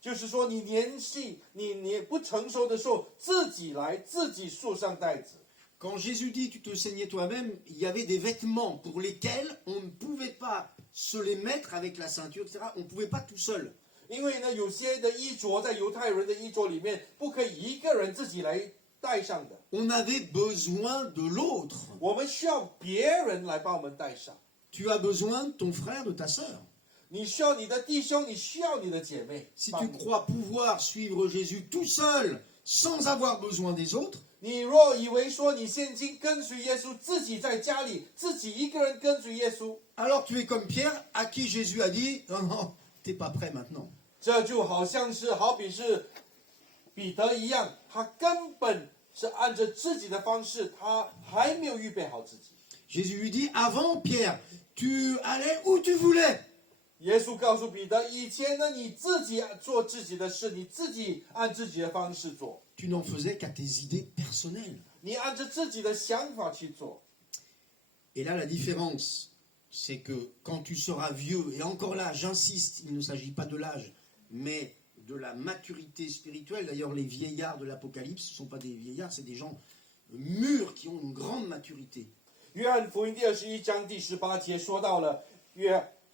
就是说，你年不成熟的时候，自己来，自己束上带子。 Quand Jésus dit tu te saignais toi-même, il y avait des vêtements pour lesquels on ne pouvait pas se les mettre avec la ceinture, etc. On ne pouvait pas tout seul. 因为呢，有些的衣着在犹太人的衣着里面，不可以一个人自己来带上的， On avait besoin de l'autre. 我们需要别人来帮我们带上。 Tu as besoin de ton frère, de ta sœur. 你需要你的弟兄，你需要你的姐妹。 Si 帮 tu 你 crois pouvoir suivre Jésus tout seul, sans avoir besoin des autres, 你若以为说你现今跟随耶稣，自己在家里自己一个人跟随耶稣， alors tu es comme Pierre, à qui Jésus a dit non, non, t'es pas prêt maintenant. 这就好比是彼得一样，他根本是按着自己的方式，他还没有预备好自己。 Jésus lui dit avant, Pierre, tu allais où tu voulais. 耶稣告诉彼得，以前呢，你自己做自己的事，你自己按自己的方式做， Tu n'en faisais qu'à tes idées personnelles. 你按着自己的想法去做。 Et là, la différence, c'est que quand tu seras vieux, et encore là, j'insiste, il ne s'agit pas de l'âge, mais de la maturité spirituelle. D'ailleurs, les vieillards de l'Apocalypse, ce ne sont pas des vieillards, c'est des gens mûrs qui ont une grande maturité. 约翰福音第21章第18节说到了，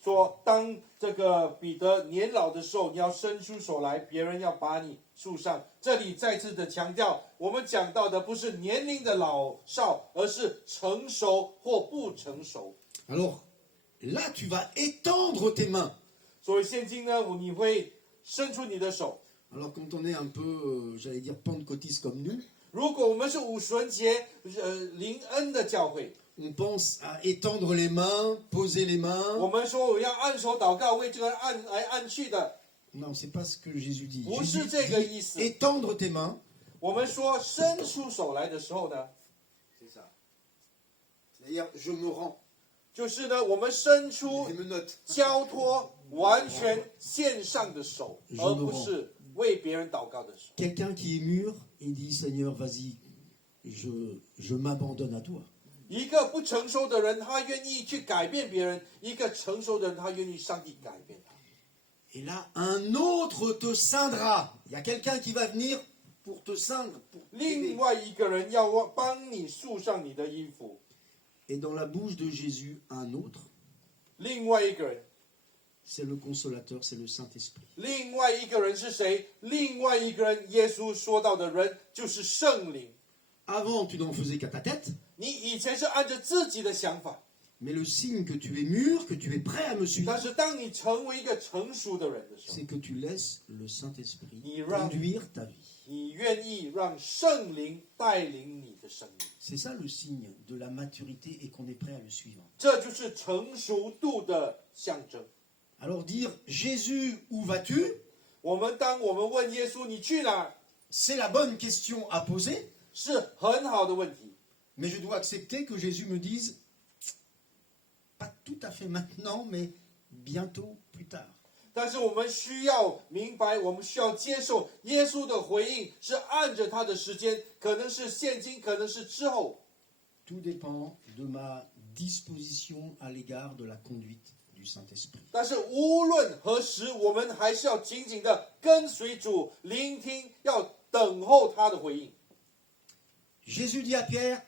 说当这个彼得年老的时候，你要伸出手来，别人要把你束上。这里再次的强调，我们讲到的不是年龄的老少，而是成熟或不成熟。 Alors, là, tu vas étendre tes mains. 所以现今呢，你会伸出你的手。 Alors, quand on est un peu, j'allais dire, pentecôtiste comme nous, 如果我们是五旬节灵恩的教会， on pense à étendre les mains, poser les 我 mains. 们说我要按手祷告，为这个人按来按去的， Non, c'est pas ce que Jésus dit. 不 Jésus 是这个 dit 意思。 étendre tes mains. 我们说伸出手来的时候呢， C'est ça. C'est-à-dire, je me rends. 就是呢，我们伸出 Je me note. 交托、完全献上的手，而不是为别人祷告的手。 Quelqu'un qui est mûr, il dit Seigneur, vas-y, je m'abandonne à toi. 一个不成熟的人，他愿意去改变别人；一个成熟的人，他愿意上帝改变他。 Et là, un autre te ceindra. Il y a quelqu'un qui va venir pour te ceindre. Pour 另 t'aider. 外一个人要帮你束上你的衣服， Et dans la bouche de Jésus, un autre, 另外一个人， c'est le consolateur, c'est le Saint-Esprit. 另外一个人是谁？另外一个人，耶稣说到的人就是圣灵。 Avant, tu n'en faisais qu'à ta tête, 你以前是按着自己的想法， mais le signe que tu es mûr, que tu es prêt à me 但 suivre, 是当你成为一个成熟的人的时候， c'est que tu laisses le Saint-Esprit Ira. conduire ta vie. 你愿意让圣灵带领你的生命， C'est ça le signe de la maturité et qu'on est prêt à le suivre. 这就是成熟度的象征。 Alors dire Jésus, où vas-tu? 当我们问耶稣你去哪儿， C'est la bonne question à poser, 是很好的问题。 mais je dois accepter que Jésus me dise pas tout à fait maintenant, mais bientôt plus tard. 但是我们需要明白，我们需要接受耶稣的回应是按着他的时间，可能是现今，可能是之后。 Tout dépend de ma disposition à l'égard de la conduite du Saint-Esprit. 但是无论何时，我们还是要紧紧的跟随主，聆听，要等候他的回应。 Jésus dit à Pierre,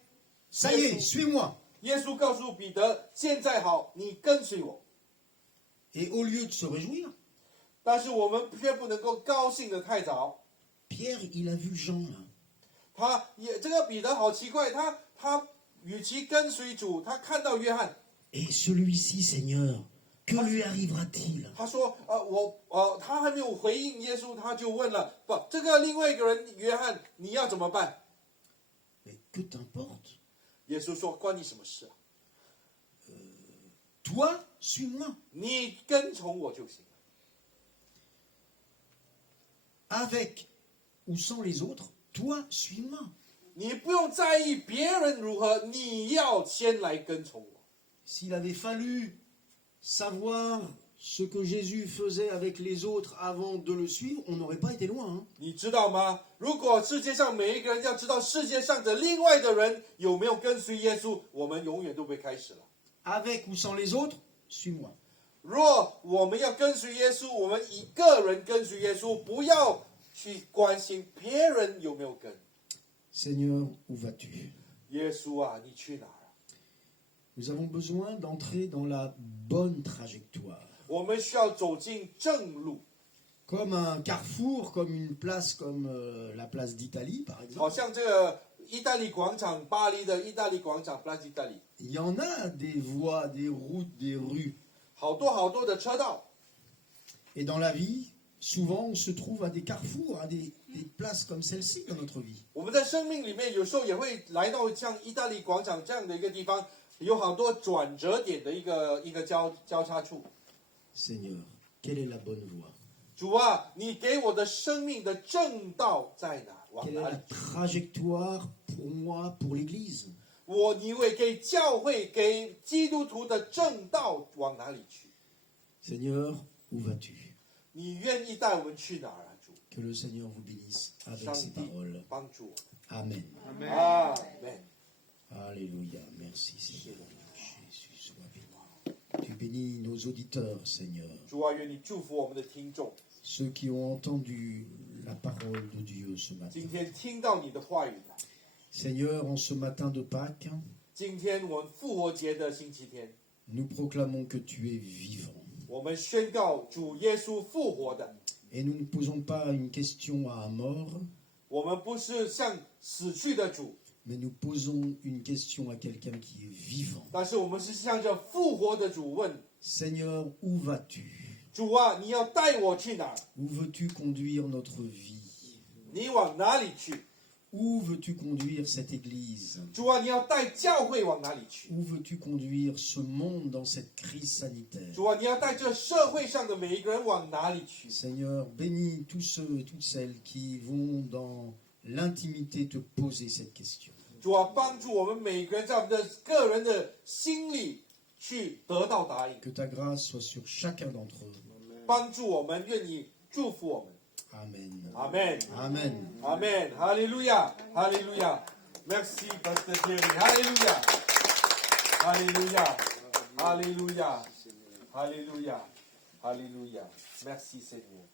ça y est, suis-moi. 耶稣告诉彼得：“现在好，你跟随我。” Et au lieu de se réjouir, 但是我们却不能够高兴的太早。 Pierre, il a vu Jean là. 这个彼得好奇怪，他与其跟随主，他看到约翰， Et celui-ci, Seigneur, que lui arrivera-t-il? 他说：“他还没有回应耶稣，他就问了：这个另外一个人约翰，你要怎么办 Mais que t'importe? 耶稣说：“关你什么事啊？ Toi, suis-moi. 你跟从我就行了。avec ou sans les autres, toi, suis-moi. 你不用在意别人如何，你要先来跟从我。 S'il avait fallu savoir ce que Jésus faisait avec les autres avant de le suivre, on n'aurait pas été loin. 你知道吗？如果世界上每一个人要知道世界上的另外的人有没有跟随耶稣，我们永远都不会开始了。 Avec ou sans les autres, suis-moi. 若我们要跟随耶稣，我们一个人跟随耶稣，不要去关心别人有没有跟。 Seigneur, où vas-tu? 耶稣啊，你去哪儿啊？ Nous avons besoin d'entrer dans la bonne trajectoire. 我们需要走进正路， Comme un carrefour, comme une place comme la place d'Italie, par 好 exemple. 像这个意大利广场，巴黎的意大利广场 Place d'Italie， Il y en a des voies, des routes, des rues. 好多的车道。 Et dans la vie, souvent, on se trouve à des carrefours, à des places comme celle-ci dans notre vie. 我们在生命里面有时候也会来到像意大利广场这样的一个地方，有好多转折点的一个交叉处。 Seigneur, quelle est la bonne voie? 主啊，你给我的生命的正道在哪？往 Quelle est 哪 la 里？ trajectoire pour moi, pour l'Église? 你会给教会、给基督徒的正道往哪里去？ Seigneur, où vas-tu? 你愿意带我们去哪儿啊？主， Que le Seigneur vous bénisse avec 上 ses 帝 paroles. 帮助我。 Amen. 阿门。 Alléluia. Merci Seigneur. Jésus soit béni. Tu bénis nos auditeurs, Seigneur. 主啊，愿你祝福我们的听众， Ceux qui ont entendu la parole de Dieu ce matin. 今天听到你的话语了。 Seigneur, en ce matin de Pâques, 今天我们复活节的星期天， nous proclamons que tu es vivant. 我们宣告主耶稣复活的。 Et nous ne posons pas une question à un mort, 我们不是像死去的主， mais nous posons une question à quelqu'un qui est vivant. 但是我们是向着复活的主问： Seigneur, où vas-tu? 主啊，你要带我去哪儿？ Où veux-tu conduire notre vie? 你往哪里去？ Où veux-tu conduire cette Église? 主啊，你要带教会往哪里去？ Où veux-tu conduire ce monde dans cette crise sanitaire? 主啊，你要带这社会上的每一个人往哪里去？ Seigneur, bénis tous ceux et toutes celles qui vont dans l'intimité te poser cette question. 主啊，帮助我们每一个人在我们的个人的心里去得到答应， Que ta grâce soit sur chacun d'entre eux. 帮助我们，愿你祝福我们。 Amen. 阿门， Amen. 阿门，哈利路亚，哈利路亚。Merci, Pasteur Thierry. Alléluia. Alléluia. Alléluia. Alléluia. Alléluia. Merci, Seigneur.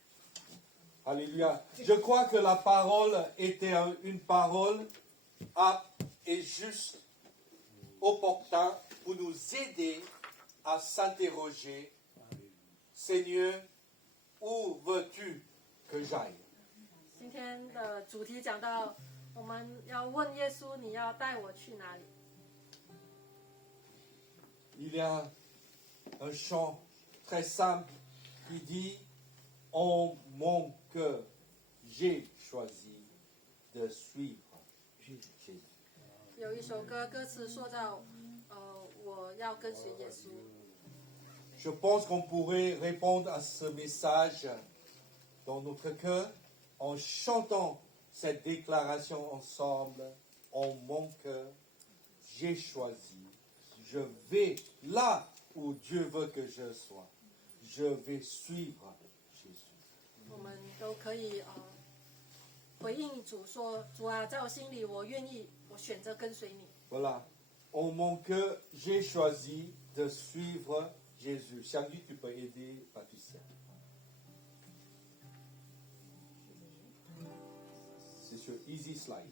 Alléluia. Je crois que la parole était une parole apte et juste, opportune pour nous aider à s'interroger. Seigneur, où veux-tu que j'aille? 今天的主题讲到，我们要问耶稣，你要带我去哪里？ Il y a un chant très simple qui dit En mon cœur, j'ai choisi de suivre Jésus. 有一首歌，歌词说到，我要跟随耶稣。 Je pense qu'on pourrait répondre à ce message dans notre cœur en chantant cette déclaration ensemble. En mon cœur, j'ai choisi. Je vais là où Dieu veut que je sois. Je vais suivre Jésus. 我们都可以回应主说：“主啊，在我心里，我愿意，我选择跟随你。” Voilà. En mon cœur, j'ai choisi de suivre Jésus. Changi, tu peux aider Patricia. C'est sur Easy Slide.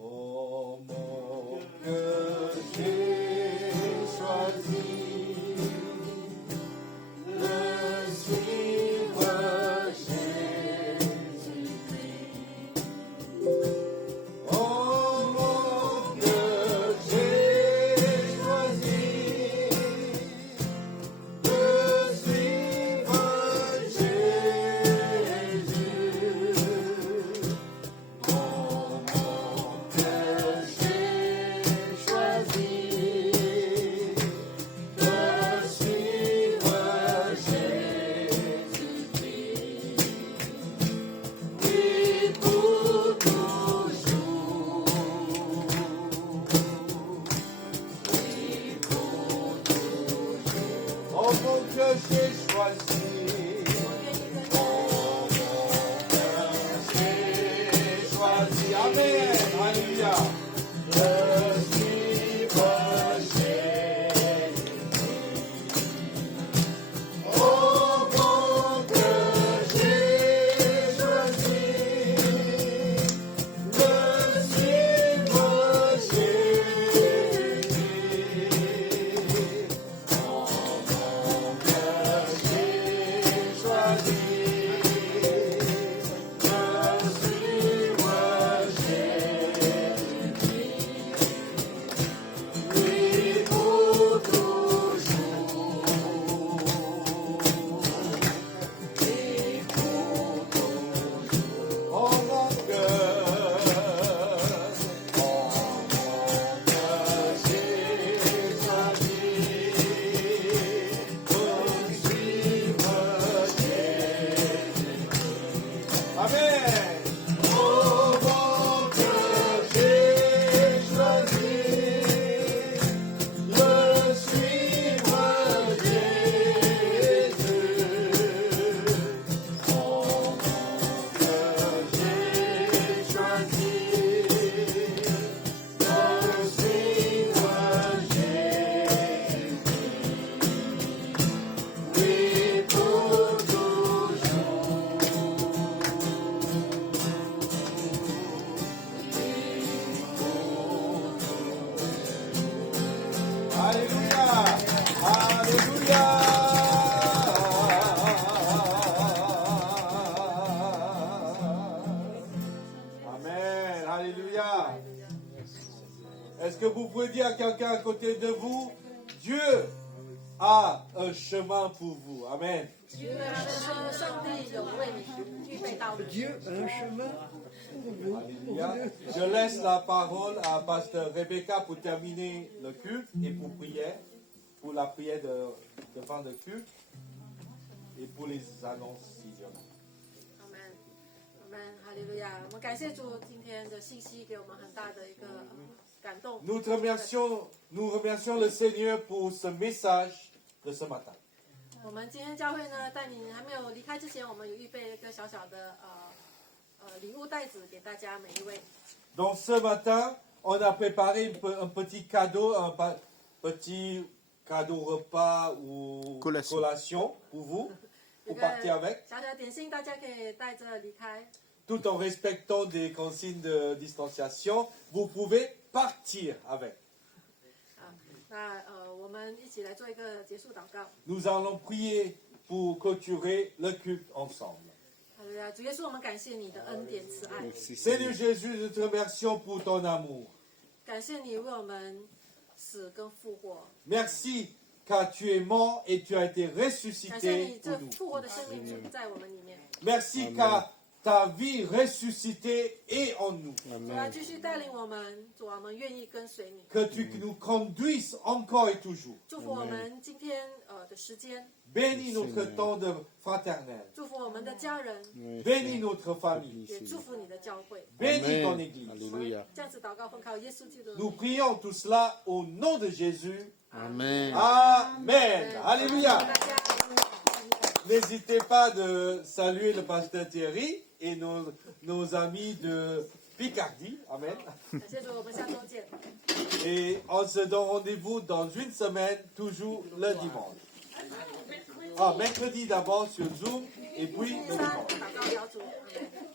Oh mon cœur, j'ai choisi de suivre Jésus-Christ. Oh mon cœur, j'ai choisi de suivre Jésus. Amen. Au bon cœur, j'ai choisi de suivre Jésus. Au bon cœur, j'ai choisi de suivre Jésus. Oui, pour toujours. Alléluia. Alléluia. Amen. Alléluia. Est-ce que vous pouvez dire à quelqu'un à côté de vous, Dieu a un chemin pour vous. Amen. 上帝有为你预备道路。 Dieu a un chemin pour vous. Alléluia. Je laisse la parole à Pasteur Rebecca pour terminer le culte et pour la prière de fin de culte et pour les annonces s'il y en a. 阿门，阿门，哈利路亚！我们感谢主今天的信息给我们很大的一个感动。 Nous remercions le Seigneur pour ce message de ce matin. 我们今天教会呢，在你还没有离开之前，我们有预备一个小小的礼物袋子给大家每一位。 Donc ce matin, on a préparé un petit cadeau, petit cadeau repas ou collation pour vous, 有 pour 个 partir avec, 小小的点心，大家可以带着离开。 tout en respectant des consignes de distanciation. Vous pouvez partir avec. 那我们一起来做一个结束祷告。 Nous allons prier pour clôturer le culte ensemble. 哈利路亚！主耶稣，我们感谢你的恩典慈爱， Seigneur Jésus, nous te remercions pour ton amour. 感谢你为我们死跟复活， Merci car tu es mort et tu as été 感谢 ressuscité 你 pour 这 nous. 复活的生命住在我们里面。 Merci car ta vie ressuscitée est en nous. 主啊，继续带领我们，主啊，我们愿意跟随你， Que tu nous conduises encore et toujours. 祝福我们今天的时间， Bénis notre temps de fraternel. 祝福我们的家人， Bénis notre famille. 也祝福你的教会。 Bénis ton église. 这样子祷告，奉靠耶稣基督的 Nous 名。 prions tout cela au nom de Jésus. Amen. Amen. 大 Alléluia. 家 N'hésitez pas de saluer le pasteur Thierry et nos amis de Picardie. Amen. 感谢主，我们下周见。 Et on se donne rendez-vous dans une semaine, toujours le dimanche. Ah, mercredi d'abord sur Zoom et puis le 三 dimanche. 祷告小组。阿门